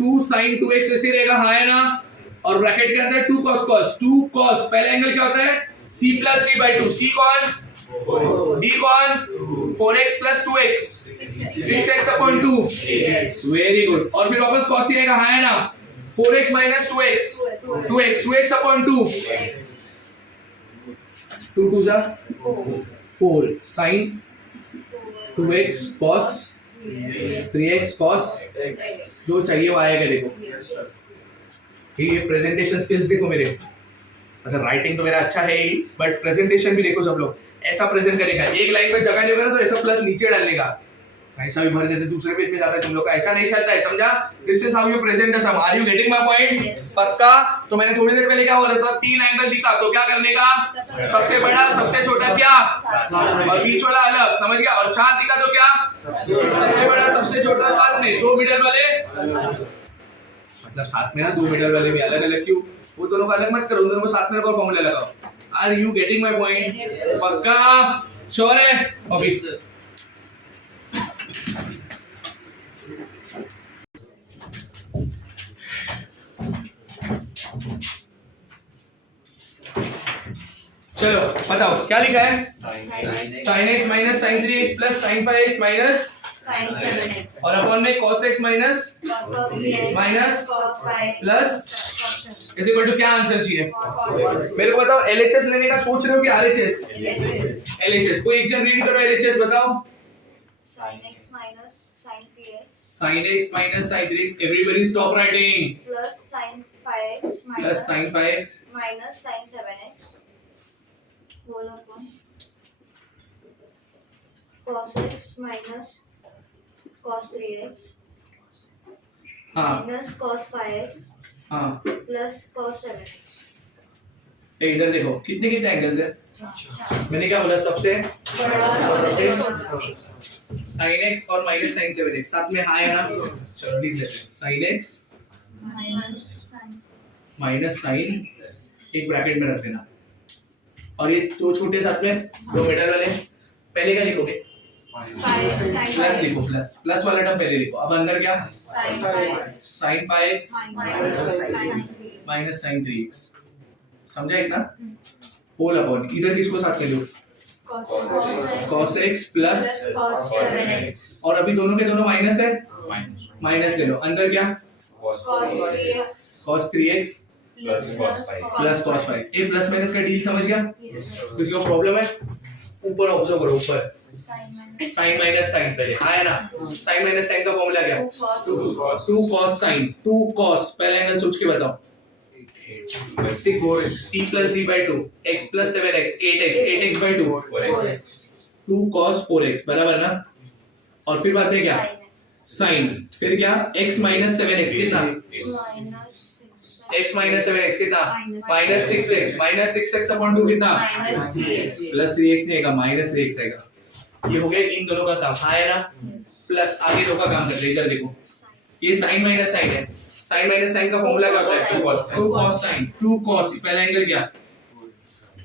2 sin 2x वैसे रहेगा, हाँ है ना? और ब्रैकेट के अंदर 2 cos cos। 2 cos पहला एंगल क्या होता है? c plus d by 2। c कौन? d कौन? 4x plus 2x 6x upon 2। Very good. और फिर वापस cos ही रहेगा, हाँ है ना? 4x minus 2x upon 2। 2 2 जा 4 sin 2x cos 3x cos। जो चाहिए वो आएगा। देखो ठीक है, प्रेजेंटेशन स्किल्स देखो मेरे। अच्छा राइटिंग तो मेरा अच्छा है ही, बट प्रेजेंटेशन भी देखो सब लोग। ऐसा प्रेजेंट करेगा, एक लाइन में जगह नहीं होगा ना तो ऐसा प्लस नीचे डालने का, ऐसा भी भर देते, दूसरे पेज में जाता है तुम लोग का, ऐसा नहीं चलता है, समझा? This is how you present the sum. Are you getting my point? पक्का? तो मैंने थोड़ी देर पहले क्या बोला था, 3 एंगल दिखा तो क्या करने का, सबसे बड़ा सबसे छोटा क्या और बीच वाला अलग, समझ गया? और 4 दिखा तो क्या, सबसे बड़ा सबसे छोटा साथ में, 2 मिडल वाले, मतलब साथ में ना 2 मिडल वाले भी अलग अलग क्यों, वो दोनों को अलग मत करो, दोनों को साथ में रखो, फॉर्मूला लगाओ। Are you getting my point? पक्का? श्योर है? अभी चलो बताओ क्या लिखा है, sin x minus sin 3x plus sin 5x minus sin 7x और अपॉन में cos x minus cos 3x minus cos 5 plus cos is equal to क्या आंसर चाहिए 7 मेरे को बताओ। LHS लेने का सोच रहे हो कि RHS? LHS कोई एक जन रीड करो, LHS बताओ। sin x minus sin 3x sin x minus sin 3x, everybody stop writing, plus sin 5x plus sin 5x minus sin 7x whole upon cos x minus cos 3x हाँ minus cos 5x हाँ plus cos 7x। ए, इधर देखो कितने कितने एंगल्स है, मैंने क्या बोला, सबसे सबसे sin x और minus sin 7x साथ में हाँ है ना, चलो लिख लेते हैं, sin x माइनस sin एक ब्रैकेट में रख देना, और ये दो छोटे साथ में दो मिडल वाले, पहले क्या लिखोगे, प्लस लिखो, प्लस प्लस वाला टर्म पहले लिखो, अब अंदर क्या, sin 5x minus sin 3x, समझा इतना, होल अपॉन इधर किसको साथ में लो, cos x प्लस, और अभी दोनों के दोनों माइनस है, माइनस ले लो, अंदर क्या, cos 3x प्लस cos 5, ये प्लस माइनस का डील समझ गया, किसी को प्रॉब्लम है, ऊपर ऑब्जर्व करो, ऊपर sin माइनस sin पहले हाँ है ना, sin माइनस sin का फॉर्मूला क्या है, 2 cos sin, 2 cos पहला एंगल सोच के बताओ, 6 c plus d by 2 x plus 7x 8x by 2 2 cos 4x बराबर ना, और फिर बाद में क्या, sin, फिर क्या, x minus 7x कितना, x minus 7x कितना, minus 6x upon 2 कितना, plus 3x नहीं आएगा, minus 3x आएगा, ये हो गया इन दोनों का काम, हाँ है ना, प्लस आगे दो का काम करते हैं, इधर देखो, ये sin minus sin है, sin minus sin का फॉर्मूला क्या होता है, 2 cos sin, 2 cos पहला एंगल क्या,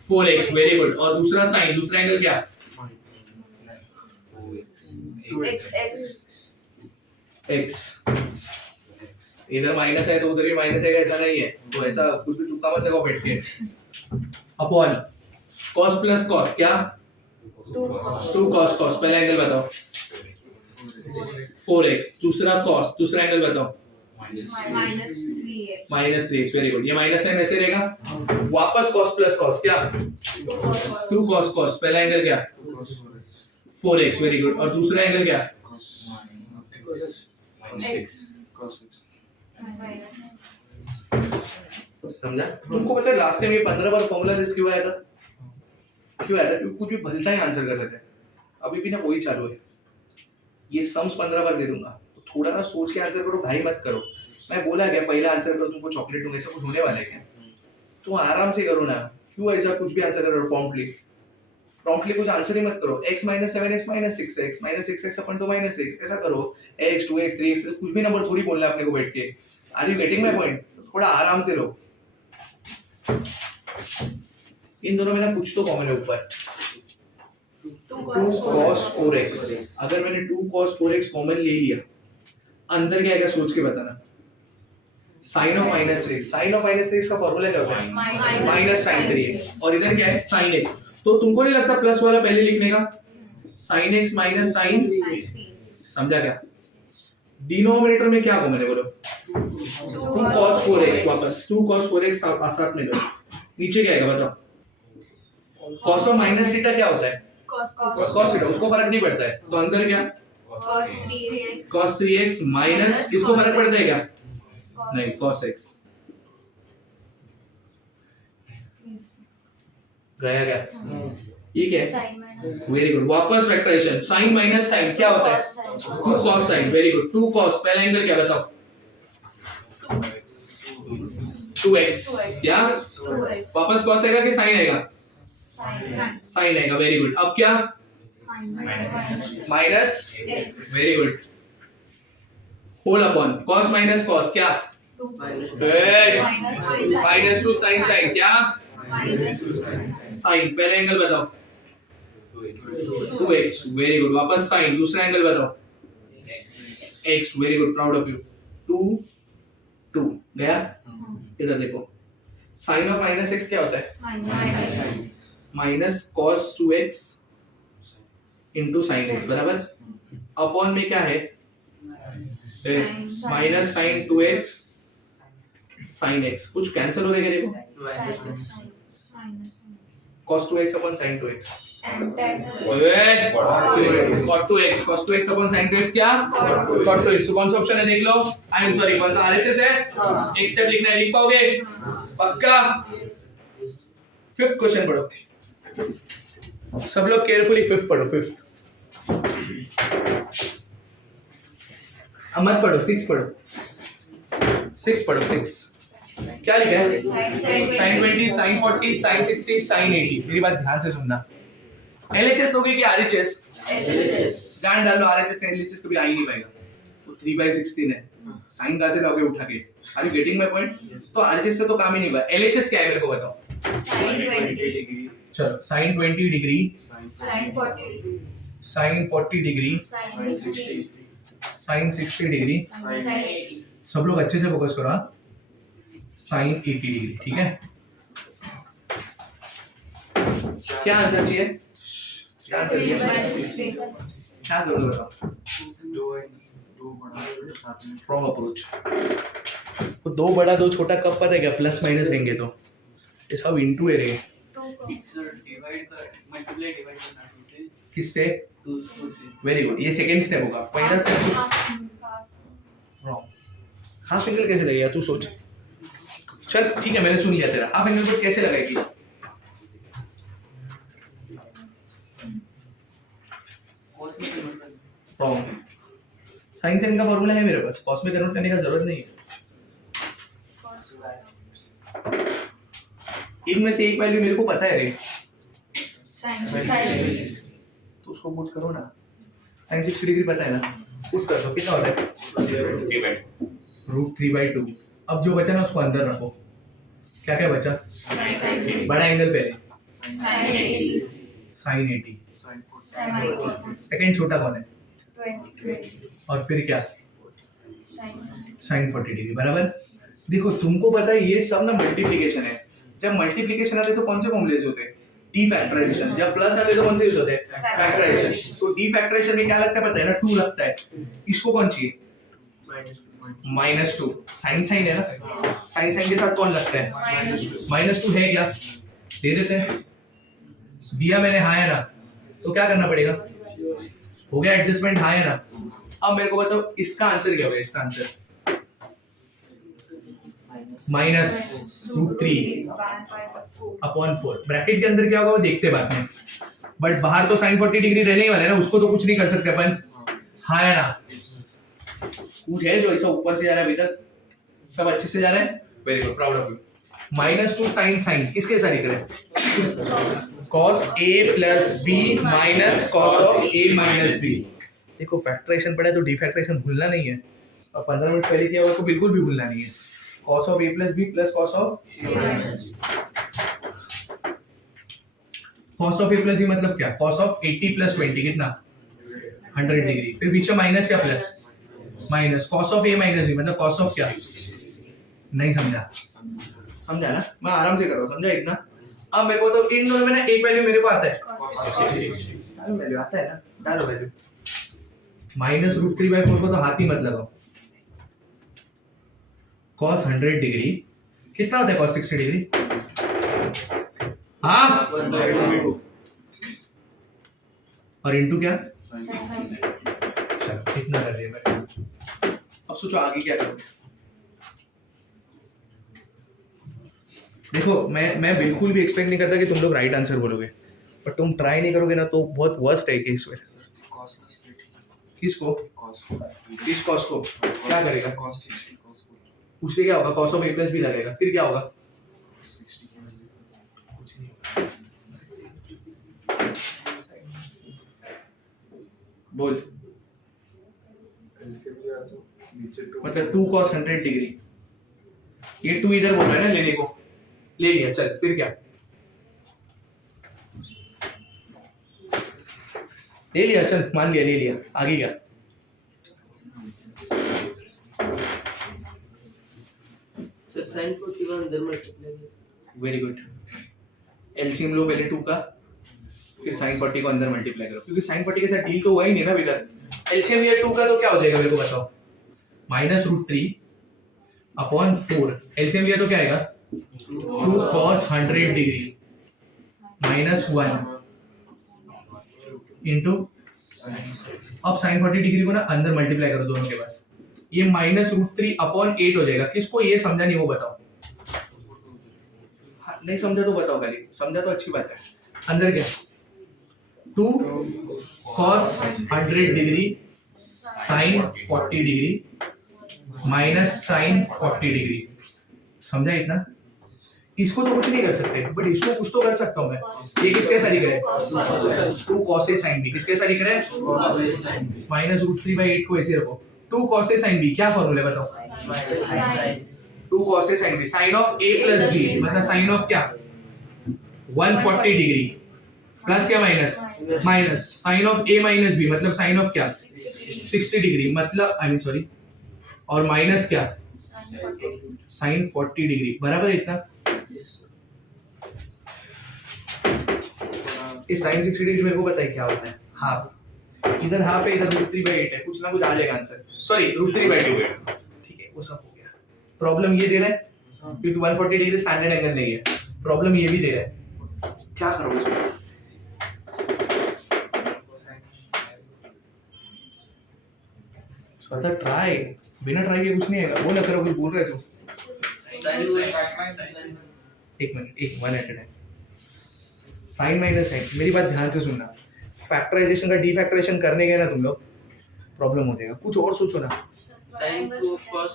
4x, वेरी गुड, और दूसरा sin, दूसरा एंगल क्या, x, इधर माइनस है तो उधर भी माइनस है, ऐसा नहीं है, तो ऐसा कुछ भी तुक्का मत लगाओ बैठ के, अपॉन cos प्लस cos क्या, 2 cos पहला एंगल बताओ, 4x, दूसरा cos, दूसरा एंगल बताओ, माइनस 3x, वेरी गुड, ये माइनस साइन ऐसे रहेगा, वापस cos प्लस cos क्या, 2 cos पहला एंगल क्या, 4x, वेरी गुड, और दूसरा एंगल क्या, समझा? तुमको पता है लास्ट टाइम ये 15 बार फॉर्मूला लिस्ट क्यों आया था, क्यों आया था, क्योंकि कुछ भी भलता ही आंसर कर रहे थे, अभी भी ना वही चालू है, ये सम्स 15 बार दे दूंगा, तो थोड़ा ना सोच के आंसर करो, भाई मत करो, मैं बोला क्या पहला आंसर करो तुमको चॉकलेट दूंगा, ऐसा कुछ होने वाला है क्या, तुम आराम से करो ना, क्यों ऐसा कुछ भी आंसर करो प्रॉम्प्टली कुछ आंसर ही मत करो, x minus 7x minus 6x upon 2 minus 6 ऐसा करो, x 2x 3x कुछ भी नंबर थोड़ी बोलना है अपने को बैठ के, are you getting my point, थोड़ा आराम से लो, इन दोनों में ना कुछ तो कॉमन है ऊपर, 2 cos 4x, अगर मैंने 2 cos 4x कॉमन ले लिया, अंदर क्या आएगा सोच के बताना, sin of minus 3x, sin of minus 3x का फॉर्मूला क्या होता है, minus sin 3x, और इधर क्या है sin x, तो तुमको नहीं लगता प्लस वाला पहले लिखने का, sin x minus sin, समझा क्या, डिनोमिनेटर में क्या कॉमन है बोलो, 2 cos 4x, वापस 2 cos 4x साथ में लो, नीचे क्या आएगा बताओ, cos और minus थीटा क्या होता है, cos थीटा, उसको फर्क नहीं पड़ता है, तो अंदर क्या, cos 3x माइनस, इसको फर्क पड़ता है क्या, नहीं cos x, गया क्या? ये क्या है? Sine minus. Very good. वापस फैक्टराइजेशन. साइन माइनस साइन क्या होता है? Cos sine. 2 cos sine. Very good. 2 cos पहला एंगल क्या बताओ? 2x. क्या? 2x. वापस cos आएगा कि साइन आएगा? Sine. साइन आएगा. Very good. अब क्या? Minus. Minus. X. Very good. Whole upon cos minus cos क्या? 2. माइनस Minus 2 साइन साइन क्या? minus 2 sine. साइन पहला एंगल बताओ. 2x. Very good. वापस साइन दूसरा एंगल बताओ. x. Very good. Proud of you. 2 गया. इधर देखो. साइन ऑफ माइनस x क्या होता है? Minus. Minus cos 2x into sine x बराबर. अपॉन में क्या है? Minus sine 2x sine x. कुछ कैंसिल हो जाएगा देखो. cos 2x अपॉन sin 2x. ओए cos 2x अपॉन sin 2x क्या? cot 2x. तो कौन सा ऑप्शन है देख लो. आई एम सॉरी कौन सा RHS है? एक स्टेप लिखना है. लिख पाओगे? पक्का. फिफ्थ क्वेश्चन पढ़ो. सब लोग केयरफुली फिफ्थ पढ़ो. फिफ्थ मत पढ़ो. 6 पढ़ो. 6 पढ़ो. 6 क्या लिखा है? sin 20 sin 40 sin 60 sin 80. मेरी बात ध्यान से सुनना. LHS लोगे कि RHS? जान डालो. RHS से LHS कभी आ ही नहीं पाएगा. तो 3/16 है. साइन कहाँ से लाओगे उठा के? Are you getting my point? तो RHS से तो काम ही नहीं पाएगा. LHS क्या है मेरे को बताओ. चलो sin 20 degree Sine 40 degree. sin 40 degree Sine 60. sin 60 degree. Sine 80. सब लोग अच्छे से फोकस करो. sin 80 degree. ठीक है. क्या आंसर चाहिए? क्या आंसर 3 by चाहिए? 60. क्या करोगे बताओ. Wrong approach. तो 2 बड़ा 2 छोटा कब पता है क्या? प्लस माइनस रहेंगे तो ये सब इनटू है रे. 2 किससे? Very good. ये सेकंड स्टेप होगा. पहला स्टेप रॉन्ग. हाफ एंगल कैसे लगेगा तू सोच. चल ठीक है मैंने सुन लिया तेरा. हाफ एंगल को कैसे लगाएगी? रॉन्ग. साइन साइन का फॉर्मूला है मेरे पास. कॉस में कन्वर्ट करने का जरूरत नहीं है. इनमें से एक वैल्यू मेरे को पता है रे. Sine. तो उसको पुट करो ना. sin 60 डिग्री पता है ना. पुट कर दो. कितना होता है? √3/2. अब जो बचा ना उसको अंदर रखो. क्या क्या बचा? बड़ा एंगल पहले Sine 80. sin 80. Sine 40. सेकंड छोटा कौन है? 20. और फिर क्या? Sine. sin 40 डिग्री बराबर. देखो तुमको पता है ये सब ना मल्टीप्लिकेशन है. जब मल्टीप्लिकेशन आते तो कौन से फॉर्मूले होते हैं? D factorisation. जब प्लस आते तो कौन से यूज होते हैं? फैक्टराइजेशन. तो डी फैक्टराइजेशन में क्या लगता है पता है ना? 2 लगता है. इसको कौन चाहिए? -2. साइन साइन है ना. साइन साइन के साथ कौन लगता है? -2 है क्या? दे देते हैं. दिया मैंने. हाँ है ना. तो क्या करना पड़ेगा? हो गया एडजस्टमेंट. हाँ है ना. अब मेरे को बताओ इसका आंसर क्या होगा? इसका आंसर -√3/4 ब्रैकेट के अंदर क्या होगा वो देखते बाद में. बट बाहर तो sin 40 डिग्री रहने ही वाला है ना. उसको तो कुछ नहीं कर सकते अपन. हाँ है ना. कुछ है जो ऐसा ऊपर से जा रहा है अभी तक? सब अच्छे से जा रहा है. Very good. Proud of you. -2 sin sin किसके साथ लिख रहे हैं? cos a plus b minus cos of a minus b. देखो फैक्टराइजेशन पढ़ा है तो डिफैक्टराइजेशन भूलना नहीं है. और 15 मिनट पहले किया हुआ तो बिल्कुल भी भूलना नहीं है. cos of a plus b plus cos of a plus b मतलब क्या? cos of 80 plus 20 कितना? 100 डिग्री. फिर बीच में माइनस या plus? Minus. cos of a minus b मतलब cos of क्या? नहीं समझा? समझा ना. मैं आराम से कर रहा हूँ. समझा इतना. अब मेरे को तो इन दोनों में ना एक वैल्यू मेरे को आता है. वैल्यू आता है ना. डालो वैल्यू. -√3/4 को तो हाथ ही मत लगाओ. cos 100 डिग्री कितना होता है? cos 60 degree. हाँ. और इनटू क्या? चल इतना कर दिया मैंने. अब सोचो आगे क्या करूं. देखो मैं बिल्कुल भी एक्सपेक्ट नहीं करता कि तुम लोग राइट आंसर बोलोगे, पर तुम ट्राई नहीं करोगे ना तो बहुत वर्स्ट है केस में। किसको? किस कॉस को क्या करेगा? उससे क्या होगा? Cos of A plus B लगेगा, फिर क्या होगा? कुछ नहीं होगा। बोल। मतलब 2 cos 100 डिग्री, ये 2 इधर बोल रहा है ना लेने को, ले लिया, चल फिर क्या? ले लिया, चल मान लिया, ले लिया, आगे क्या? सर sin 41 अंदर मल्टीप्लाई। Very good. एलसीएम लो पहले 2 का, फिर sin 40 को अंदर मल्टीप्लाई करो, क्योंकि sin 40 के साथ डील तो हुआ ही नहीं ना अभी तक। एलसीएम लिया 2 का तो क्या हो जाएगा मेरे को बताओ? -√3 अपॉन 4। एलसीएम लिया तो क्या आएगा? 2 cos 100 डिग्री -1 इंटू, अब sin 40 डिग्री को ना अंदर मल्टीप्लाई करो दोनों के पास, ये -√3 अपॉन 8 हो जाएगा। किसको ये समझा नहीं वो बताओ? हाँ, नहीं समझा तो बताओ, पहले समझा तो अच्छी बात है। अंदर क्या? 2 cos 100 degree sin 40 degree minus sin 40 degree. समझा इतना? इसको तो कुछ नहीं कर सकते, बट इसको कुछ तो कर सकता हूं मैं। ये किसके साथ लिख रहे हैं? 2 cos A sin B किसके साथ लिख रहे हैं? -√3/8 को ऐसे रखो। 2 cos A sin B क्या फॉर्मूला है बताओ? 2 cos A sin B, sin of A plus B मतलब sin ऑफ क्या? 140 डिग्री प्लस या minus? Minus sin of A minus B मतलब sin ऑफ क्या? 60 डिग्री मतलब आई मीन सॉरी, और माइनस क्या? sin 40 डिग्री बराबर है इतना। इस sin 60 डिग्री मेरे को पता है क्या होता है, हाफ। इधर हाफ है, इधर √3/8 है, कुछ ना कुछ आ जाएगा आंसर। सॉरी √3/2 है, ठीक है वो सब हो गया। प्रॉब्लम ये दे रहा है क्योंकि 140 डिग्री स्टैंडर्ड एंगल नहीं है, प्रॉब्लम ये भी दे रहा है, क्या करोगे इसमें? स्वतः ट्राई, बिना ट्राई के कुछ नहीं आएगा। वो ना करो, कुछ बोल रहे तू। एक मिनट, एक 1 at a time. Sine minus sine, मेरी बात ध्यान से सुनना। फैक्टराइजेशन का डीफैक्टराइजेशन करने गए ना तुम लोग, प्रॉब्लम हो जाएगा। कुछ और सोचो ना। sin 2 cos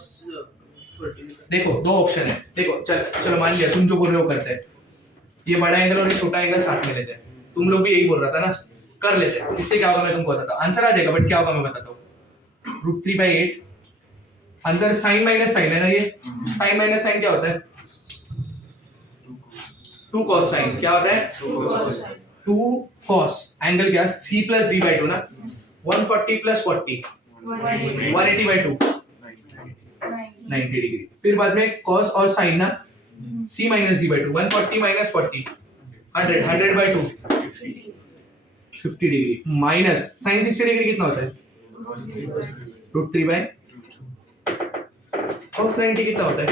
40। देखो दो ऑप्शन है, देखो चलो मान लिया तुम जो बोल रहे हो करते हैं, ये बड़ा एंगल और ये छोटा एंगल साथ में लेते हैं। तुम लोग भी यही बोल रहा था ना, कर लेते हैं। इससे क्या होगा मैं तुमको बताता हूँ, आंसर आ जाएगा, बट क्या होगा मैं बताता हूँ। √3/8 अंदर साइन माइनस साइन है ना, ये साइन माइनस साइन क्या होता है? 2 cos साइन क्या होता है? 2 cos एंगल क्या? C प्लस D/2 ना, 140 प्लस 40 180/2 90 डिग्री। फिर बाद में cos और sin ना, C minus D/2 140 minus 40 100/2 50 degree minus sin 60 degree कितना होता है? √3/, cos 90 कितना होता है?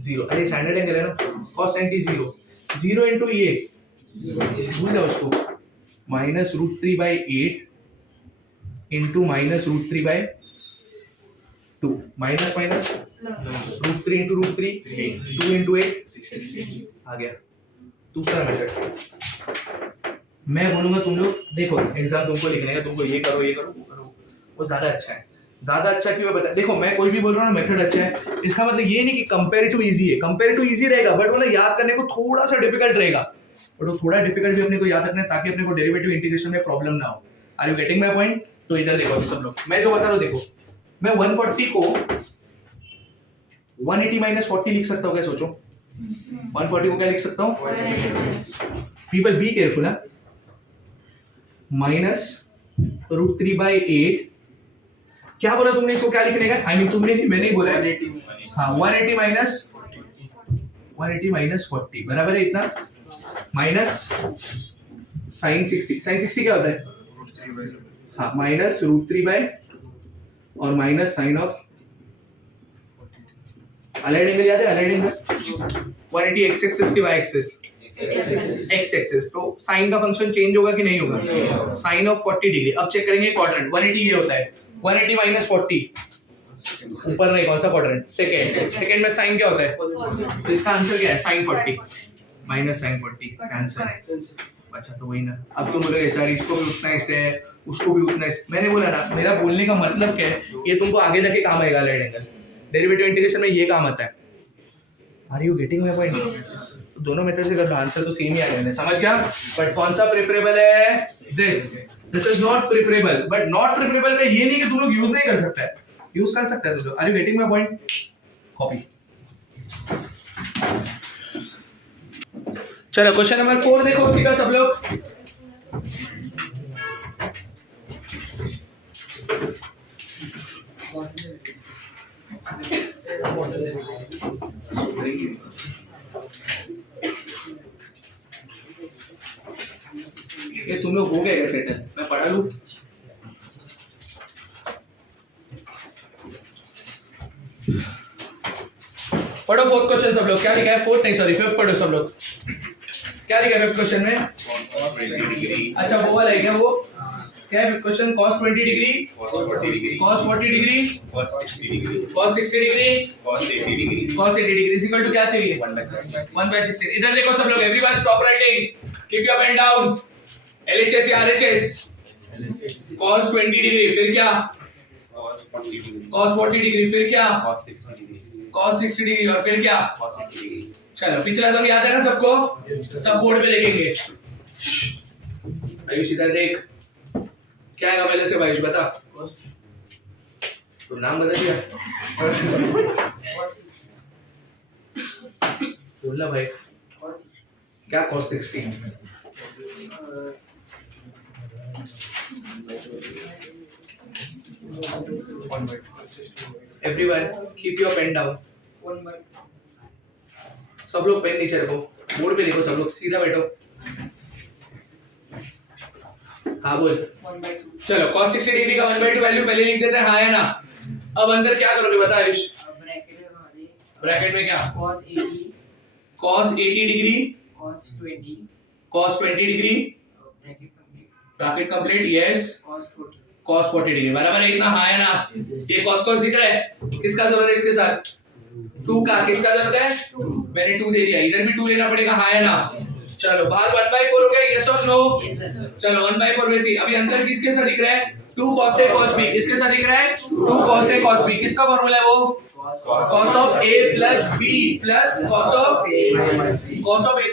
0। अरे स्टैंडर्ड एंगल है ना, cos 90 0 इंटू ये भूल जाओ उसको, -√3/8 into -√3/2 minus minus √3 into √3 2 into 8 आ गया। दूसरा मेथड मैं बोलूंगा, तुम लोग देखो एग्जाम तुमको लिखने का, तुमको ये करो वो करो, वो ज्यादा अच्छा है। ज्यादा अच्छा क्यों है पता है? देखो मैं कोई भी बोल रहा हूँ ना मेथड अच्छा है, इसका मतलब ये नहीं कि कंपैरेटिव इजी है। कंपैरेटिव इजी रहेगा बट वो ना याद करने को थोड़ा सा डिफिकल्ट रहेगा, बट वो थोड़ा डिफिकल्ट भी अपने को याद रखना है ताकि अपने को डेरिवेटिव इंटीग्रेशन में प्रॉब्लम ना हो। Are you getting my point? तो इधर देखो सब लोग, मैं जो बता रहा हूँ देखो, मैं 140 को 180 माइनस 40 लिख सकता हूँ क्या? सोचो 140 को क्या लिख सकता हूँ? पीपल बी केयरफुल है, -√3/8 क्या बोला तुमने इसको क्या लिखने का? आई मीन तुमने नहीं, मैंने ही बोला है। हाँ 180 माइनस 40 बराबर है इतना, माइनस sin 60 क्या होता है? हाँ -√3/ और minus sine of allied angle याद है? अलाइड एंगल 180 x एक्सिस की y एक्सिस x एक्सिस, तो साइन का फंक्शन चेंज होगा कि नहीं होगा? Sine of 40 degree. अब चेक करेंगे क्वाड्रेंट, 180 ये होता है, 180 माइनस 40 ऊपर नहीं, कौन सा क्वाड्रेंट? सेकेंड। सेकेंड में साइन क्या होता है? तो इसका आंसर क्या है? Sine 40 minus sine 40 answer. अच्छा तो वही ना। अब तुम बोलोगे सर इसको भी उतना इष्ट है, उसको भी उतना इष्ट। मैंने बोला ना, मेरा बोलने का मतलब क्या है, ये तुमको आगे जाके काम आएगा राइट एंगल। डेरिवेटिव इंटीग्रेशन में ये काम आता है। Are you getting my point? तो दोनों मेथड से कर लो, आंसर तो सेम ही आने वाला है, समझ गया? बट कौन सा प्रेफरेबल है? This is not preferable. But not preferable का ये नहीं कि तुम लोग यूज नहीं कर सकते, यूज कर सकते हैं तुम लोग। Are you getting my point? Copy. चलो क्वेश्चन नंबर 4 देखो उसी का सब लोग। ये तुम लोग हो गए सेटल? मैं पढ़ा लूं? पढ़ो फोर्थ क्वेश्चन सब लोग। क्या लिखा है? फोर्थ नहीं सॉरी फिफ्थ पढ़ो सब लोग। क्या लिखा है फिफ्थ क्वेश्चन में? अच्छा वो वाला है क्या? वो क्या है fifth question? cos 20 degree, cos 40 degree, cos 60 degree, cos 80 degree is equal to क्या चाहिए? 1/16। इधर देखो सब लोग, everyone stop writing, keep your pen down. LHS या RHS? cos 20 डिग्री, फिर क्या? cos 40 डिग्री, फिर क्या? cos 60 डिग्री, और फिर क्या? चलो पिछला सब याद है ना सबको? सब बोर्ड पे लिखेंगे। आयुष इधर देख, क्या आएगा पहले से? आयुष बता। तो नाम बता दिया। बोलना भाई, क्या cos 60? Everyone keep your pen down. सब लोग पेन नीचे रखो, बोर्ड पे लिखो, सब लोग सीधा बैठो। हाँ बोल। चलो cos 60 डिग्री का 1/2 वैल्यू पहले लिख देते हैं, हाँ है ना? अब अंदर क्या करोगे बता आयुष? ब्रैकेट में क्या? cos 80 degree, cos 20 degree, bracket complete, yes, cos 40 degree बराबर है इतना, हाँ है ना? ये cos दिख रहा है? किसका जरूरत है इसके साथ? 2 का। किसका जरूरत है? मैंने 2 दे दिया, इधर भी 2 लेना पड़ेगा, हाँ है ना? चलो बाहर 1/4 हो गया, यस और नो? चलो 1/4 वैसे अभी अंदर किसके साथ दिख रहा है? 2 cos A cos B। किसके साथ दिख रहा है? 2 cos A cos B। किसका फॉर्मूला है वो? cos of A plus B plus cos of A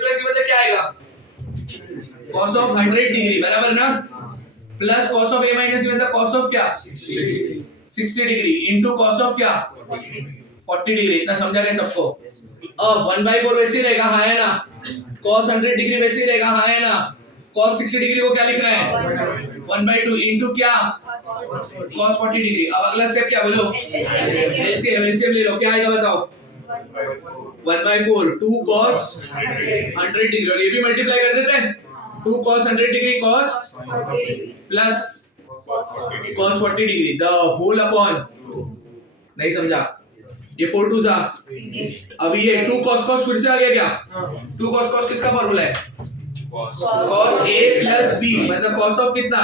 plus B मतलब क्या आएगा? cos of 100 डिग्री बराबर ना, plus cos of A minus B मतलब cos of क्या? 60 डिग्री इनटू cos of क्या? 40 डिग्री। इतना समझा गया सबको? अब 1/4 वैसे ही रहेगा, हाँ है ना? cos 100 डिग्री वैसे ही रहेगा, हाँ है ना? cos 60 डिग्री को क्या लिखना है? 1/2 इनटू क्या? cos 40 degree. अब अगला स्टेप क्या बोलो? एलसीएम ले लो, क्या आएगा बताओ? 1/4 2 cos 100 डिग्री, और ये भी मल्टीप्लाई कर देते हैं। 2 cos 100 degree cos plus cos 40 degree the whole upon, नहीं समझा? ये 4 2 सा, अब ये 2 cos फिर से आ गया क्या? 2 cos किसका फॉर्मूला है? cos A plus B मतलब cos of कितना?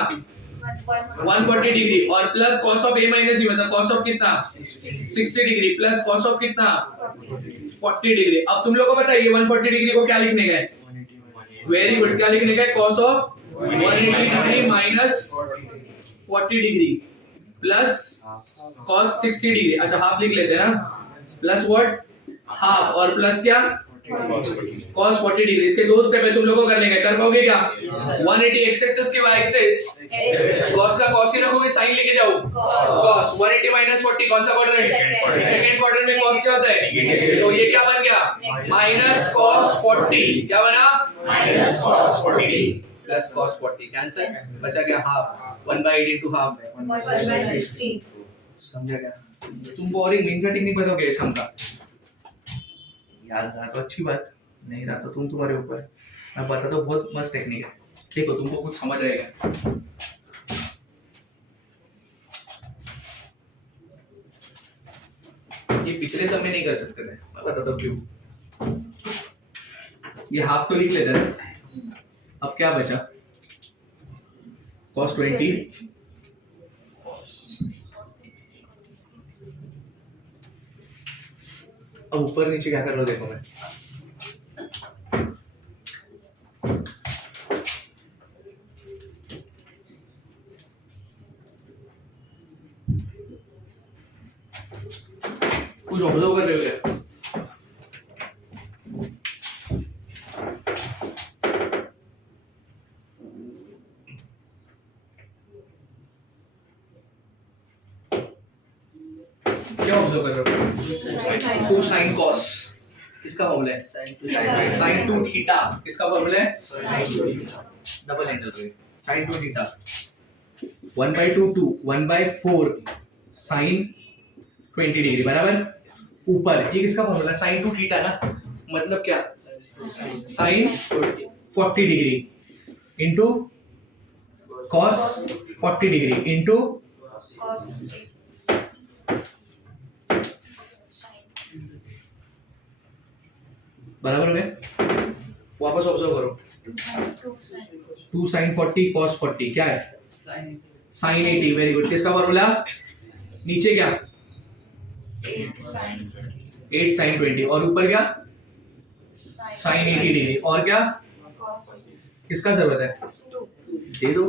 140 डिग्री, और plus cos of A minus B मतलब cos of कितना? 60 डिग्री प्लस cos of कितना? 40 डिग्री। अब तुम लोगों को पता है ये 140 डिग्री को क्या लिखने का है? वेरी गुड, क्या लिखने का है? cos of 180 degree minus 40 degree plus cos 60 degree. अच्छा हाफ लिख लेते हैं ना, प्लस व्हाट? हाफ, और प्लस क्या? cos 40 degree. इसके दो स्टेप है तुम लोगों को करने का, कर पाओगे क्या? 180 x एक्सिस की y एक्सिस, cos का cos ही रखोगे, साइन लेके जाओ, cos 180 माइनस 40 कौन सा क्वाड्रेंट? सेकंड क्वाड्रेंट में cos क्या होता है? तो ये क्या बन गया? Minus cos 40। क्या बना? Minus cos 40 plus cos 40 cancel, बचा क्या? हाफ। 1/8 into half 1/16। समझा क्या? तुमको और एक निंजा टेक्निक बताओगे ये सम का? याद रहा तो अच्छी बात, नहीं रहा तो तुम तुम्हारे ऊपर। मैं बता तो बहुत मस्त टेक्निक है, देखो तुमको कुछ समझ रहेगा। ये पिछले समय नहीं कर सकते थे, मैं बताता हूँ क्यों। ये हाफ तो लिख लेते थे, अब क्या बचा? cos 20 अब ऊपर नीचे क्या कर रहा हूँ देखो मैं। कुछ ऑब्जर्व कर रहे हो क्या? क्या ऑब्जर्व कर रहे हो? टू साइन कॉस किसका फॉर्मूला है? साइन टू थीटा किसका फॉर्मूला है? डबल एंगल पे sine two theta 1/2 2 1/4 sine 20 degree बराबर। ऊपर ये किसका फॉर्मूला? साइन टू थीटा ना, मतलब क्या? Sine 40 degree into cos 40 degree into बराबर हो गया। वापस ऑब्जर्व करो, 2 साइन 40 कॉस 40 क्या है? साइन 80। Very good. किसका फॉर्मूला? नीचे क्या? 8 साइन 20 और ऊपर क्या? साइन 80 डिग्री और क्या? किसका जरूरत है? दे दो।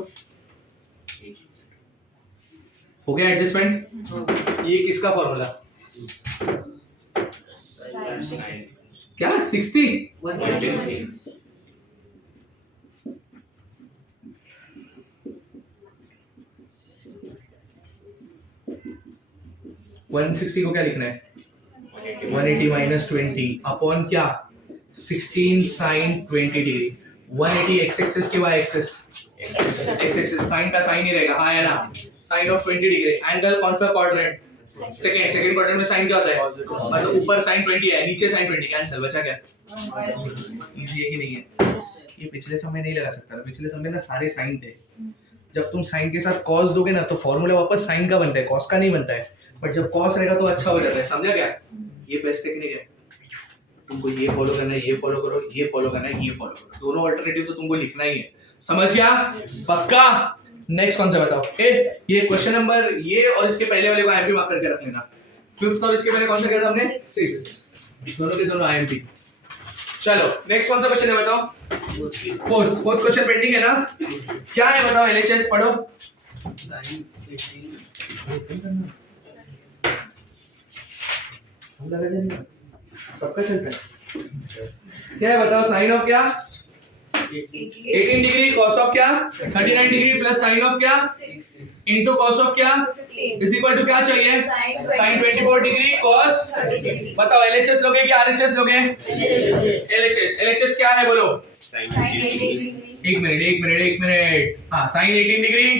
हो गया एडजस्टमेंट। ये किसका फॉर्मूला? क्या 60 160 को क्या लिखना है? 180 माइनस 20 अपॉन क्या? 16 साइन 20 डिग्री। 180 एक्स एक्सिस के Y axis X axis sine का साइन ही रहेगा, हाँ है ना? Sine of 20 degree. एंगल कौन सा क्वाड्रेंट? सेकंड क्वाड्रेंट में साइन क्या होता है? मतलब ऊपर साइन 20 है नीचे साइन 20, कैंसिल। बचा क्या? इजी है कि नहीं है? ये पिछले समय नहीं लगा सकता था, पिछले समय ना सारे साइन थे। जब तुम साइन के साथ कॉस दोगे ना तो फॉर्मूला वापस साइन का बनता है, कॉस का नहीं बनता है। बट जब कॉस रहेगा तो अच्छा हो जाता है, समझा क्या? ये बेस्ट टेक्निक है। तुमको ये फॉलो करना है, ये फॉलो करो, ये फॉलो करना है, ये फॉलो करो। दोनों अल्टरनेटिव तो तुमको लिखना ही है, समझ गया? पक्का? नेक्स्ट कौन सा बताओ? ये क्वेश्चन नंबर ये और इसके पहले वाले को आईएमपी मार्क करके रख लेना। फिफ्थ और इसके पहले कौन सा किया था हमने? 6 दोनों के दोनों आईएमपी। चलो नेक्स्ट कौन सा क्वेश्चन है बताओ? फोर्थ क्वेश्चन पेंडिंग है ना? क्या है बताओ? एलएचएस पढ़ो। सबका चलता है। क्या है बताओ? साइन ऑफ क्या? 18 डिग्री कॉस ऑफ क्या? 39 डिग्री प्लस साइन ऑफ क्या? इनटू कॉस ऑफ क्या? इज इक्वल टू क्या चाहिए? Sine 24 degree cos. बताओ एलएचएस लोगे कि आरएचएस लोगे? एलएचएस। एलएचएस क्या है बोलो? एक मिनट। हाँ sine 18 degree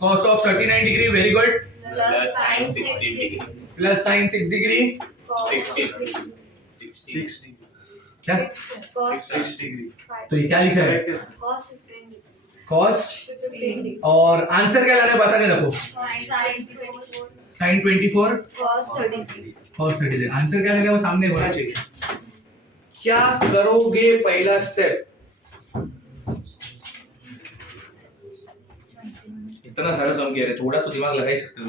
cos of 39 degree. Very good. Plus sine 6 degree क्या? 6 डिग्री। तो ये क्या लिखा है? कॉस और आंसर क्या लाना है बता के रखो। Sign 24 cos 30। आंसर क्या लगा वो सामने होना चाहिए। क्या करोगे? पहला स्टेप, इतना सारा सम किया है, थोड़ा तो दिमाग लगा ही सकते हो।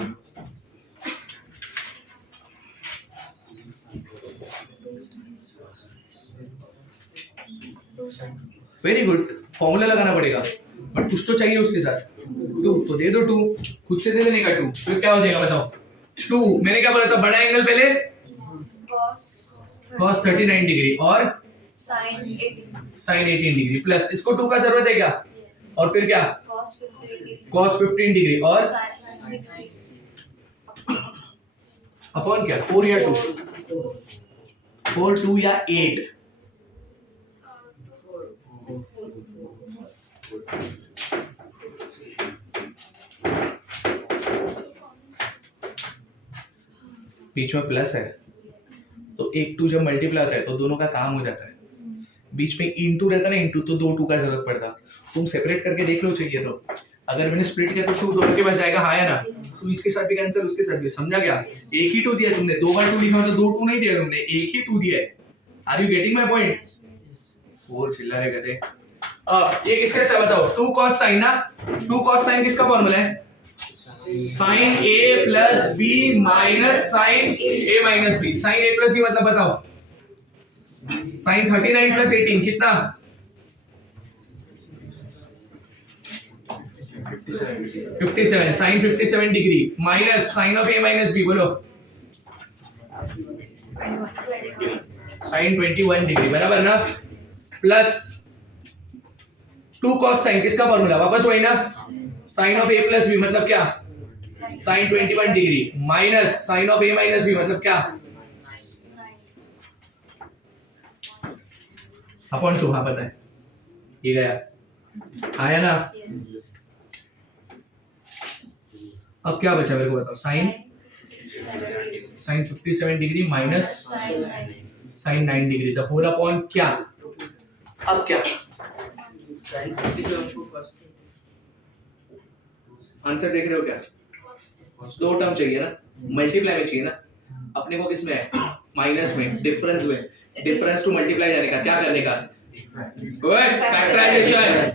Very good. फॉर्मूला लगाना पड़ेगा बट कुछ तो चाहिए उसके साथ। 2 तो दे दो, 2 खुद से दे देने का 2 फिर क्या हो जाएगा बताओ? 2 मैंने क्या बोला था? बड़ा एंगल पहले cos 39 डिग्री और साइन 18 डिग्री प्लस इसको 2 का जरूरत है क्या? और फिर क्या? cos 15 डिग्री और अपॉन क्या? 4 या 2? 4 2 या 8? बीच में प्लस है तो 1 2 जब मल्टीप्लाई होता है तो दोनों का काम हो जाता है। बीच में इनटू रहता ना, इनटू तो 2 2 का जरूरत पड़ता। तुम सेपरेट करके देख लो चाहिए तो। अगर मैंने स्प्लिट किया तो 2 दोनों के पास जाएगा, हाँ है ना? तो इसके साथ भी कैंसिल, उसके साथ भी। समझा क्या? एक ही 2 दिया तुमने, 2 बार 2 लिखा मतलब 2 2 नहीं दिया तुमने, एक ही 2 दिया है। Are you getting my point? 4 चिल्ला रहे कहते। अब ये किसके से बताओ? 2 cos sin ना। 2 cos sin किसका फॉर्मूला है? Sine A plus B minus sine A minus B. Sine A plus B मतलब बताओ, साइन 39 प्लस 18 कितना? 57। Sine 57 degree minus sine of A minus B, बोलो साइन 21 डिग्री, बराबर ना? प्लस 2 cos साइन, किसका फॉर्मूला? वापस वही ना, sine of A plus B मतलब क्या? Sine 21 degree minus sine of A minus B मतलब क्या? अपॉन 2। हाँ पता है, ये गया, आया ना? अब क्या बचा मेरे को बताओ? Sine 57 degree minus sine 9 degree, the whole upon क्या? अब क्या साइन 57 को cos आंसर देख रहे हो क्या? दो टर्म चाहिए ना, मल्टीप्लाई में चाहिए ना, अपने को किसमें है? माइनस में, डिफरेंस में। डिफरेंस टू मल्टीप्लाई जाने का, क्या करने का? फैक्टराइजेशन।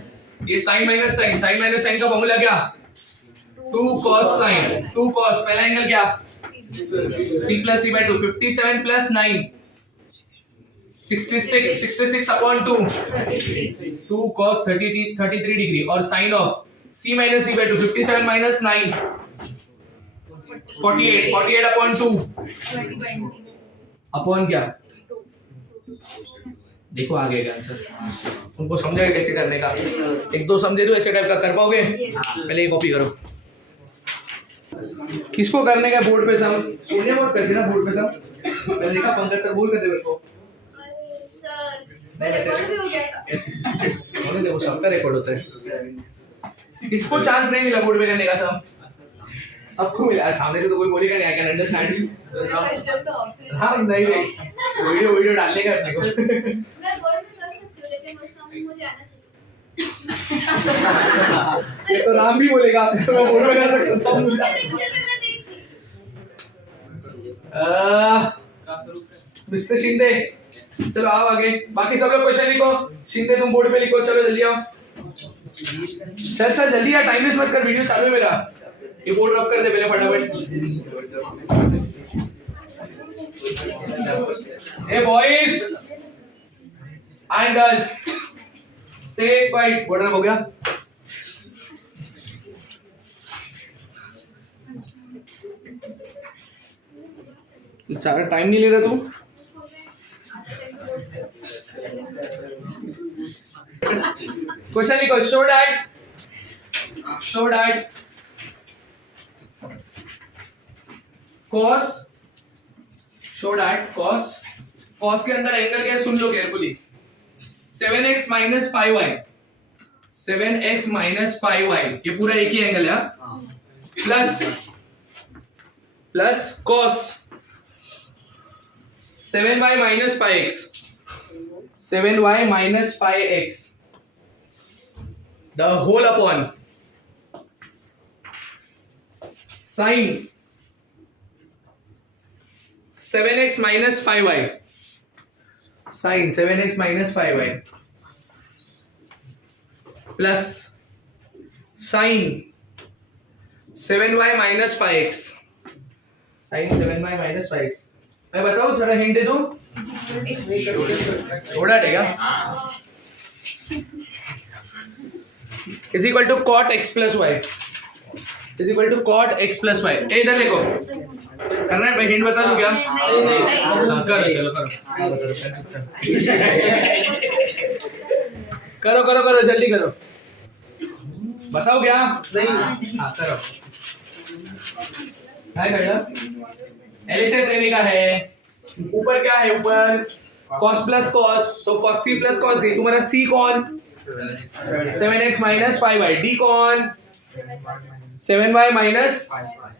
ये sine minus sine, sine minus sine का फॉर्मूला क्या? 2 cos साइन, 2 cos, पहला एंगल क्या? c plus d by 2। 57 plus 9 66 upon 2 2 cos 33 degree, और sine of c minus d by 2। 57 minus 9 48 upon 2 upon क्या? देखो आगे का आंसर उनको समझाएगा कैसे करने का। एक दो समझे तो ऐसे टाइप का कर पाओगे? पहले ये कॉपी करो। किसको करने का बोर्ड पे सम? सोनिया बहुत करती ना बोर्ड पे सम। मैंने देखा पंकज सर बोल करते मेरे को। अरे सर, नहीं रिकॉर्ड भी हो गया था। होने दे, वो सबका रिकॉर्ड होता है। किसको चांस नहीं मिला बोर्ड पे करने का सम? सबको मिला। सामने से तो कोई बोलेगा नहीं, आई कैन अंडरस्टैंड यू। हाँ नहीं भाई, वीडियो डालने का अपने को। मैं बोर्ड में कर सकती हूँ, लेकिन वो सम मुझे आना चाहिए। ये तो राम भी बोलेगा मैं बोर्ड पे कर सकता हूँ सब मुझे। मैं नहीं थी। मिस्टर शिंदे, चलो आओ आगे। बाकी सब लोग क्वेश्चन लिखो। शिंदे तुम बोर्ड पे लिखो, चलो जल्दी आओ। चल जल्दी यार, टाइम वेस्ट मत कर, वीडियो चालू है मेरा। ये बोर्ड रब कर दे पहले फटाफट। Hey boys and girls, stay quiet. Board rub हो गया? सारा टाइम नहीं ले रहा तू? क्वेश्चन लिखो। शो दैट cos के अंदर एंगल क्या है सुन लो carefully. 7x minus 5y, 7x minus 5y, ये पूरा एक ही एंगल है, plus cos 7y minus 5x, 7y minus 5x, the whole upon sin 7x minus 5y, sin 7x minus 5y plus sin 7y minus 5x, sin 7y minus 5x। मैं बताऊं जरा हिंट दे दूं? छोड़ा क्या? Is equal to cot x plus y, is equal to cot x plus y। इधर देखो, करना है? मैं हिंट बता दूं क्या? करो चलो करो जल्दी करो। बताओ क्या? नहीं हाँ करो। LHS लेने का है। ऊपर क्या है? ऊपर cos प्लस cos, तो cos c plus cos d, तुम्हारा c कौन? 7x माइनस 5y, d कौन? 7y minus.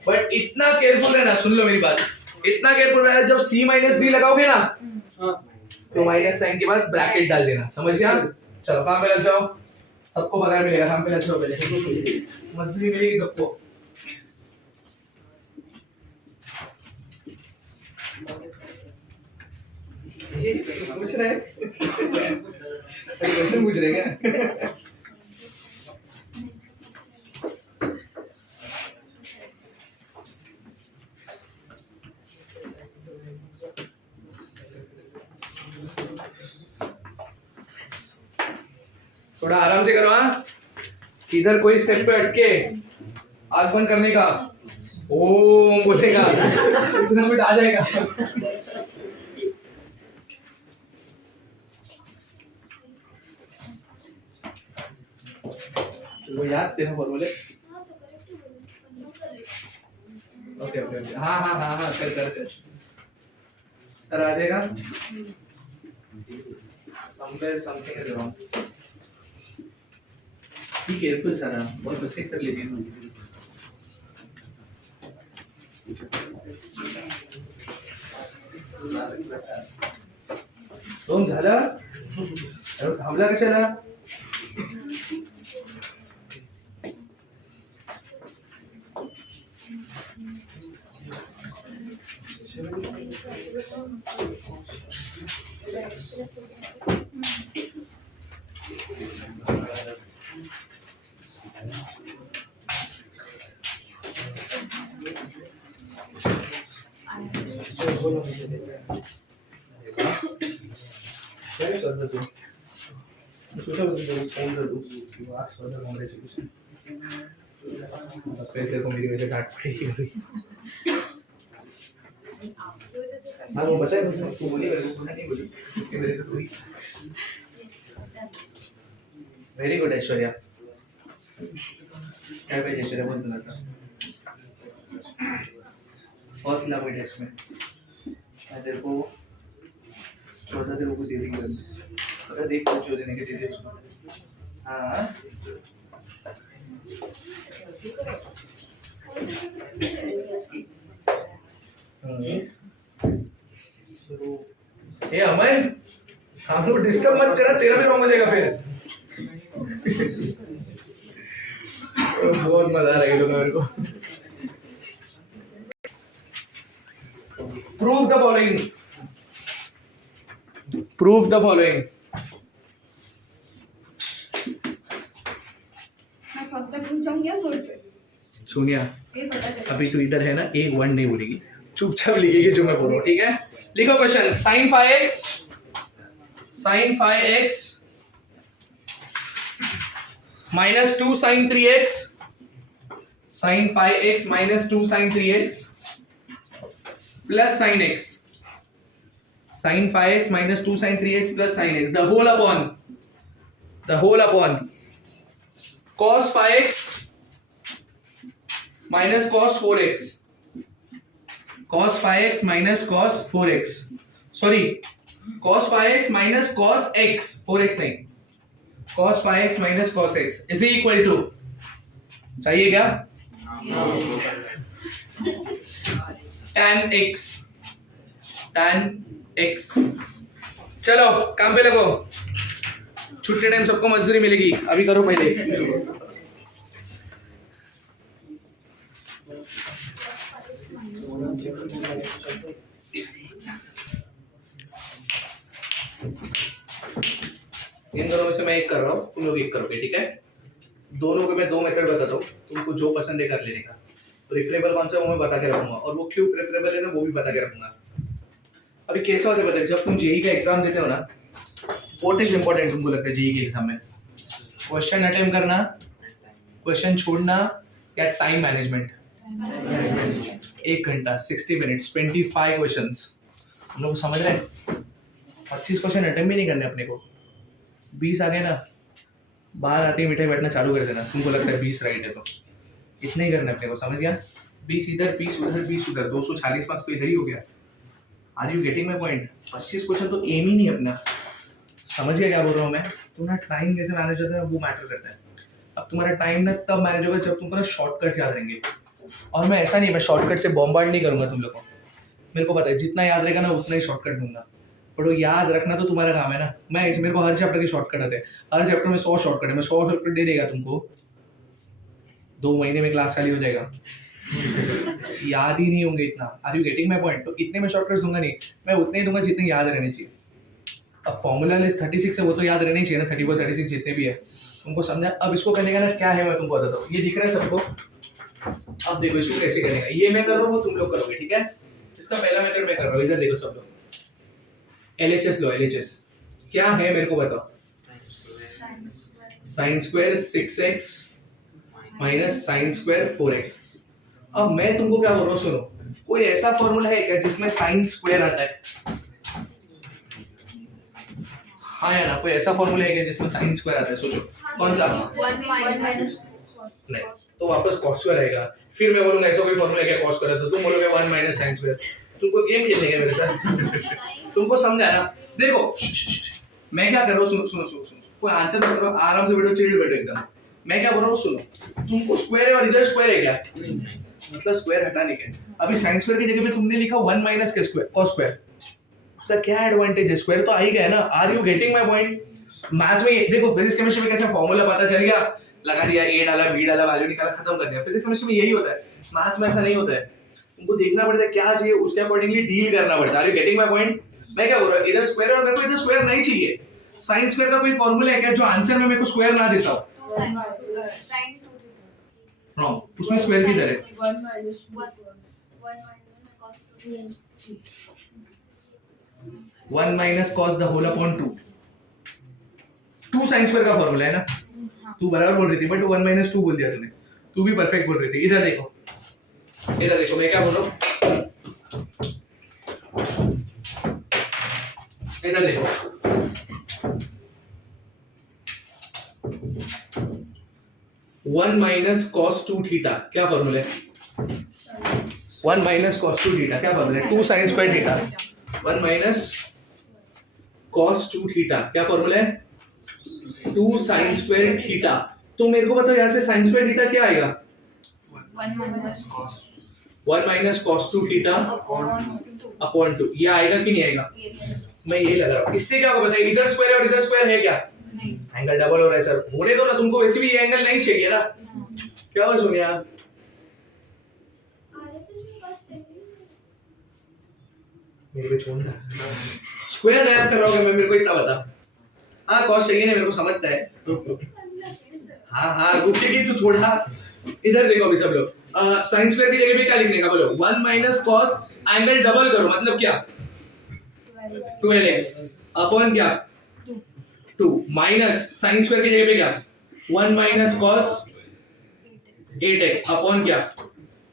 बट इतना केयरफुल रहना, सुन लो मेरी बात, इतना केयरफुल रहना, जब c माइनस d लगाओगे ना तो माइनस साइन के बाद ब्रैकेट डाल देना, समझ गया? चलो काम पे लग जाओ, सबको पगार मिलेगा, काम पे लग जाओ पहले, मजदूरी मिलेगी सबको। पूछ रहे क्वेश्चन पूछ रहे क्या? थोड़ा आराम से करो। हाँ, इधर कोई स्टेप पे अटके आग बंद करने का ओम बोलेगा इतना मिनट आ जाएगा। वो याद तेरे फॉर्मूले। ओके ओके ओके हाँ हाँ हाँ हाँ कर कर कर सर आ जाएगा। somewhere something is wrong. Be careful sir, बहुत मिस्टेक कर लेती हूँ। दोन झाला अरे थांबला कशाला? काय शोधतो तू? सुद्धा बस फोन कर तू वाह शोधा कांग्रेचुलेशन। फिर तेरे को मेरी वजह डांट पड़ेगी अभी। हाँ वो बता है तू बोली नहीं बोली उसके मेरे तो पूरी। Very good Aishwarya. क्या भाई ऐश्वर्या बोल रहा था फर्स्ट लव टेस्ट में मैं तेरे को 14 तेरे को दे दी बस पता देख कुछ जो देने के दे दे। हाँ ये अमन हम लोग डिस्टर्ब मत करना चेहरा भी रॉन्ग हो जाएगा फिर। बहुत मजा आ रहा है लोगों मेरे को। Prove the following. Prove the following. मैं फर्स्ट पूछूंगी या बोर्ड पे? सोनिया ये पता चला। अभी तू इधर है ना एक वर्ड नहीं बोलेगी चुपचाप लिखेगी जो मैं बोल रहा हूँ ठीक है। लिखो question sin 5x minus 2 sin 3x sin 5x minus 2 sin 3x plus sin x sin 5x minus 2 sin 3x plus sin x the whole upon cos 5x minus cos 4x cos 5x minus cos 4x sorry cos 5x minus cos x 4x नहीं cos 5x minus cos x is equal to चाहिए क्या tan x चलो काम पे लगो छुट्टी टाइम सबको मजदूरी मिलेगी अभी करो पहले। इन दोनों में से मैं एक कर रहा हूँ तुम लोग एक करोगे ठीक है। दोनों को मैं दो मेथड बताता हूँ तुमको जो पसंद है कर लेने का। प्रेफरेबल कौन सा वो मैं बता के रखूंगा और वो क्यों प्रेफरेबल है ना वो भी बता के रखूंगा। अभी कैसा होता है पता है जब तुम जेईई का एग्जाम देते हो ना व्हाट इज इंपॉर्टेंट तुमको लगता है जेईई के एग्जाम में क्वेश्चन अटेम्प्ट करना क्वेश्चन छोड़ना या टाइम मैनेजमेंट। 1 घंटा 60 मिनट्स 25 क्वेश्चंस हम लोग समझ रहे हैं। 25 क्वेश्चन अटेम्प्ट भी नहीं करने अपने को 20 आ गए ना बाहर आते ही मिठाई बैठना चालू कर देना। तुमको लगता है 20 राइट है तो इतना ही करना अपने को समझ गया। 20 इधर 20 उधर 20 उधर 240 मार्क्स तो इधर ही हो गया। Are you getting my point? 25 question तो एम ही नहीं अपना। समझ गया क्या बोल रहा हूँ मैं? तुम्हारा टाइम कैसे मैनेज होता है वो मैटर करता है। अब तुम्हारा टाइम ना तब मैनेज होगा जब तुमको ना शॉर्टकट्स याद रहेंगे। और मैं ऐसा नहीं मैं शॉर्टकट से बॉम्बार्ड नहीं करूंगा तुम लोग को। मेरे को पता है जितना याद रहेगा ना उतना ही शॉर्टकट दूंगा बट वो याद रखना तो तुम्हारा काम है ना। मैं मेरे को हर चैप्टर के शॉर्टकट आते हैं। हर चैप्टर में 100 शॉर्टकट है। मैं 100 शॉर्टकट दे देगा तुमको 2 महीने में क्लास चालू हो जाएगा। याद ही नहीं होंगे इतना। Are you getting my point? तो इतने में शॉर्टकट्स दूंगा नहीं मैं उतने ही दूंगा जितने याद रहने चाहिए। अब फॉर्मूला लिस्ट 36 है वो तो याद रहना ही चाहिए ना 34 36 जितने भी है तुमको समझा। अब इसको करने का ना क्या है मैं तुमको बताता हूँ। ये दिख रहा है सबको? अब देखो इसको कैसे करने का ये मैं कर रहा हूँ वो तुम लोग करोगे ठीक है। इसका पहला मेथड मैं कर रहा हूँ इधर देखो सब लोग। LHS लो LHS क्या है मेरे को बताओ। Sine square 6x minus sine square 4x। अब मैं तुमको क्या बोल रहा हूँ, सुनो, कोई ऐसा फॉर्मूला है क्या जिसमें साइन स्क्वायर आता है? हाँ या ना, कोई ऐसा फॉर्मूला है क्या जिसमें साइन स्क्वायर आता है? सोचो कौन सा? 1 minus नहीं, तो वापस cos स्क्वायर आएगा। फिर मैं बोलूंगा ऐसा कोई फॉर्मूला है क्या cos स्क्वायर, तो तुम बोलोगे 1 माइनस साइन स्क्वायर। तुमको गेम खेलने का मेरे साथ? तुमको समझा ना? देखो मैं क्या कर रहा हूँ, सुनो सुनो सुनो सुनो, कोई आंसर मत करो, आराम से बैठो, चिल बैठो एकदम। मैं क्या बोल रहा हूँ, सुनो, तुमको स्क्वायर है और इधर स्क्वायर है क्या? मतलब स्क्वायर हटाने के। अभी साइन स्क्वायर की जगह पे तुमने लिखा 1 माइनस के स्क्वायर, cos स्क्वायर। उसका क्या एडवांटेज है? स्क्वायर तो आ ही गया ना। Are you getting my point? Maths में देखो, फिजिक्स केमिस्ट्री में कैसे फॉर्मूला पता चल गया, लगा दिया, ए डाला, बी डाला, वैल्यू निकाला, खत्म कर दिया। फिजिक्स केमिस्ट्री में यही होता है, मैथ्स में ऐसा नहीं होता है। तुमको देखना पड़ता है क्या चाहिए, उसके अकॉर्डिंगली डील करना पड़ता है। Are you getting my point? मैं क्या बोल रहा हूँ, इधर स्क्वायर है और मेरे को इधर स्क्वायर नहीं चाहिए। साइन स्क्वायर का कोई फॉर्मूला है क्या जो आंसर में मेरे को स्क्वायर ना देता हो? sin 2 रॉन्ग, उसमें स्क्वायर की तरह 1 minus cos 2 1 minus cos the whole upon 2। 2 sine square का फॉर्मूला है ना? तू बराबर बोल रही थी, बट 1 माइनस 2 बोल दिया तूने। तू भी परफेक्ट बोल रही थी। इधर देखो, इधर देखो, मैं क्या बोल रहा हूँ, इधर देखो, वन माइनस कॉस 2 थीटा क्या फॉर्मूला है? 1 माइनस कॉस 2 थीटा क्या फॉर्मूला है? 2 sine square theta. 1 minus cos 2 theta क्या फॉर्मूला है? 2 साइन स्क्वायर थीटा। तो मेरे को बताओ यहाँ से साइन स्क्वायर थीटा क्या आएगा? 1 minus cos 1 minus cos 2 theta upon 2। ये आएगा कि नहीं आएगा? मैं यही लगा रहा हूँ। इससे क्या होगा बताइए, इधर स्क्वायर और इधर स्क्वायर है क्या? एंगल डबल हो रहा है सर। होने दो ना, तुमको वैसे भी ये एंगल नहीं चाहिए ना। क्या हुआ सोनिया? मेरे को छोड़ना, स्क्वायर गायब कर रहा हूँ मैं, मेरे को इतना बता। हाँ कॉस चाहिए ना, मेरे को समझता है। हाँ हाँ रुकेगी तो थोड़ा। इधर देखो अभी सब लोग, साइन स्क्वायर की जगह पे क्या लिखने का बोलो? 1 माइनस कॉस, एंगल डबल करो मतलब क्या? 12x अपॉन क्या? 2 माइनस साइन स्क्वायर की जगह पे क्या? 1 माइनस कॉस 8x अपॉन क्या?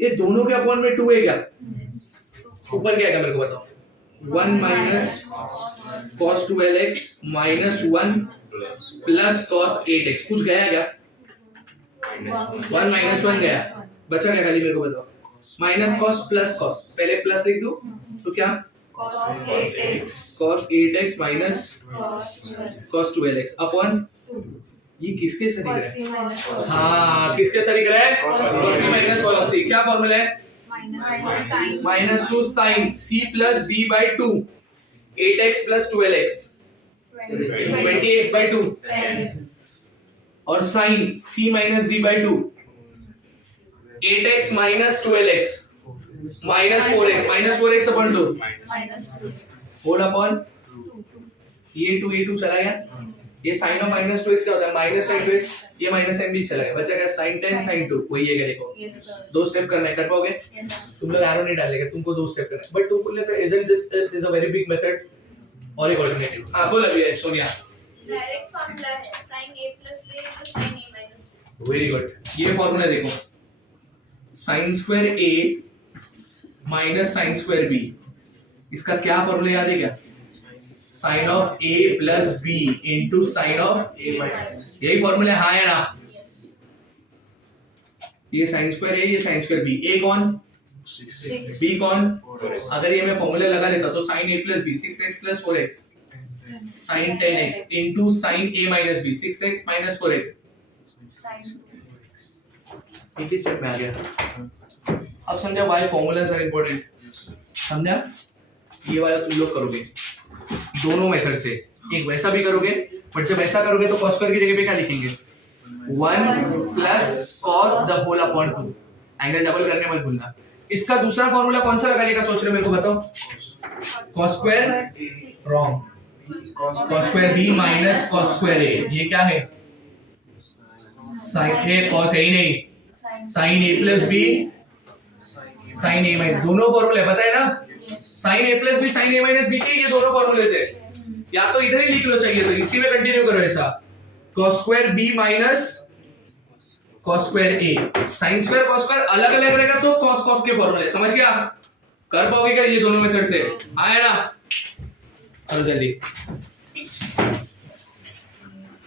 ये दोनों के अपॉन में 2 है क्या? ऊपर क्या है मेरे को बताओ? 1 minus cos 12x minus 1 plus cos 8x। कुछ गया क्या? 1 माइनस 1 गया, बचा क्या खाली मेरे को बताओ? माइनस कॉस प्लस कॉस, पहले प्लस लिख दो तो क्या? cos 8x minus cos 12x upon, ये किसके सरी है? हाँ किसके सरी है? cos c minus cos c। क्या फॉर्मूला है? Minus 2 sine c plus d by 2 8x plus 12x 20x by 2 और sine c minus d by 2 8x minus 12x minus 4x upon 2 whole upon ये 2 चला गया। ये साइन ऑफ माइनस 2x क्या होता है? Minus sine 2x। ये माइनस साइन भी चला गया, बचा क्या? Sine 10 sine 2। वही है, देखो 2 स्टेप करना है, कर पाओगे? तुम लोग एरो नहीं डालेंगे, तुमको 2 स्टेप करना है, बट तुमको लगता है isn't this is a very big method और एक ऑल्टरनेटिव? हां बोल अभी सोनिया। डायरेक्ट फार्मूला है sin a plus b into sin a minus b। Very good. ये फार्मूला देखो, sin square a minus sin square b, इसका क्या फॉर्मूला याद है क्या? Sine of a plus b into sine of a minus, यही फॉर्मूला है। हाँ है ना? ये साइन स्क्वायर a, ये साइन स्क्वायर b। a कौन? b कौन? अगर ये मैं फॉर्मूला लगा लेता तो sine a plus b 6x plus 4x sine 10x into sine a minus b 6x minus 4x। एक ही स्टेप में आ गया। अब समझा व्हाई फॉर्मूलाज आर इंपॉर्टेंट? समझा? ये वाला तुम लोग करोगे दोनों मेथड से, एक वैसा भी करोगे, बट जब ऐसा करोगे तो cos स्क्वायर की जगह पे क्या लिखेंगे? 1 plus cos the whole upon 2। Angle double करने मत भूलना। इसका दूसरा फॉर्मूला कौन सा लगाने का सोच रहे हो मेरे को बताओ? cos square wrong, cos square b minus cos square a। ये क्या है? sin a cos a ही नहीं, sin a plus b sin a minus, दोनों फॉर्मूले पता है ना? sin a plus b sin a minus b के ये दोनों फॉर्मूले से, या तो इधर ही लिख लो चाहिए तो इसी में कंटिन्यू करो ऐसा। cos square b minus cos square a। sin square cos square अलग अलग रहेगा तो cos cos के फॉर्मूले समझ गया? कर पाओगे क्या ये दोनों मेथड से? आया ना? चलो जल्दी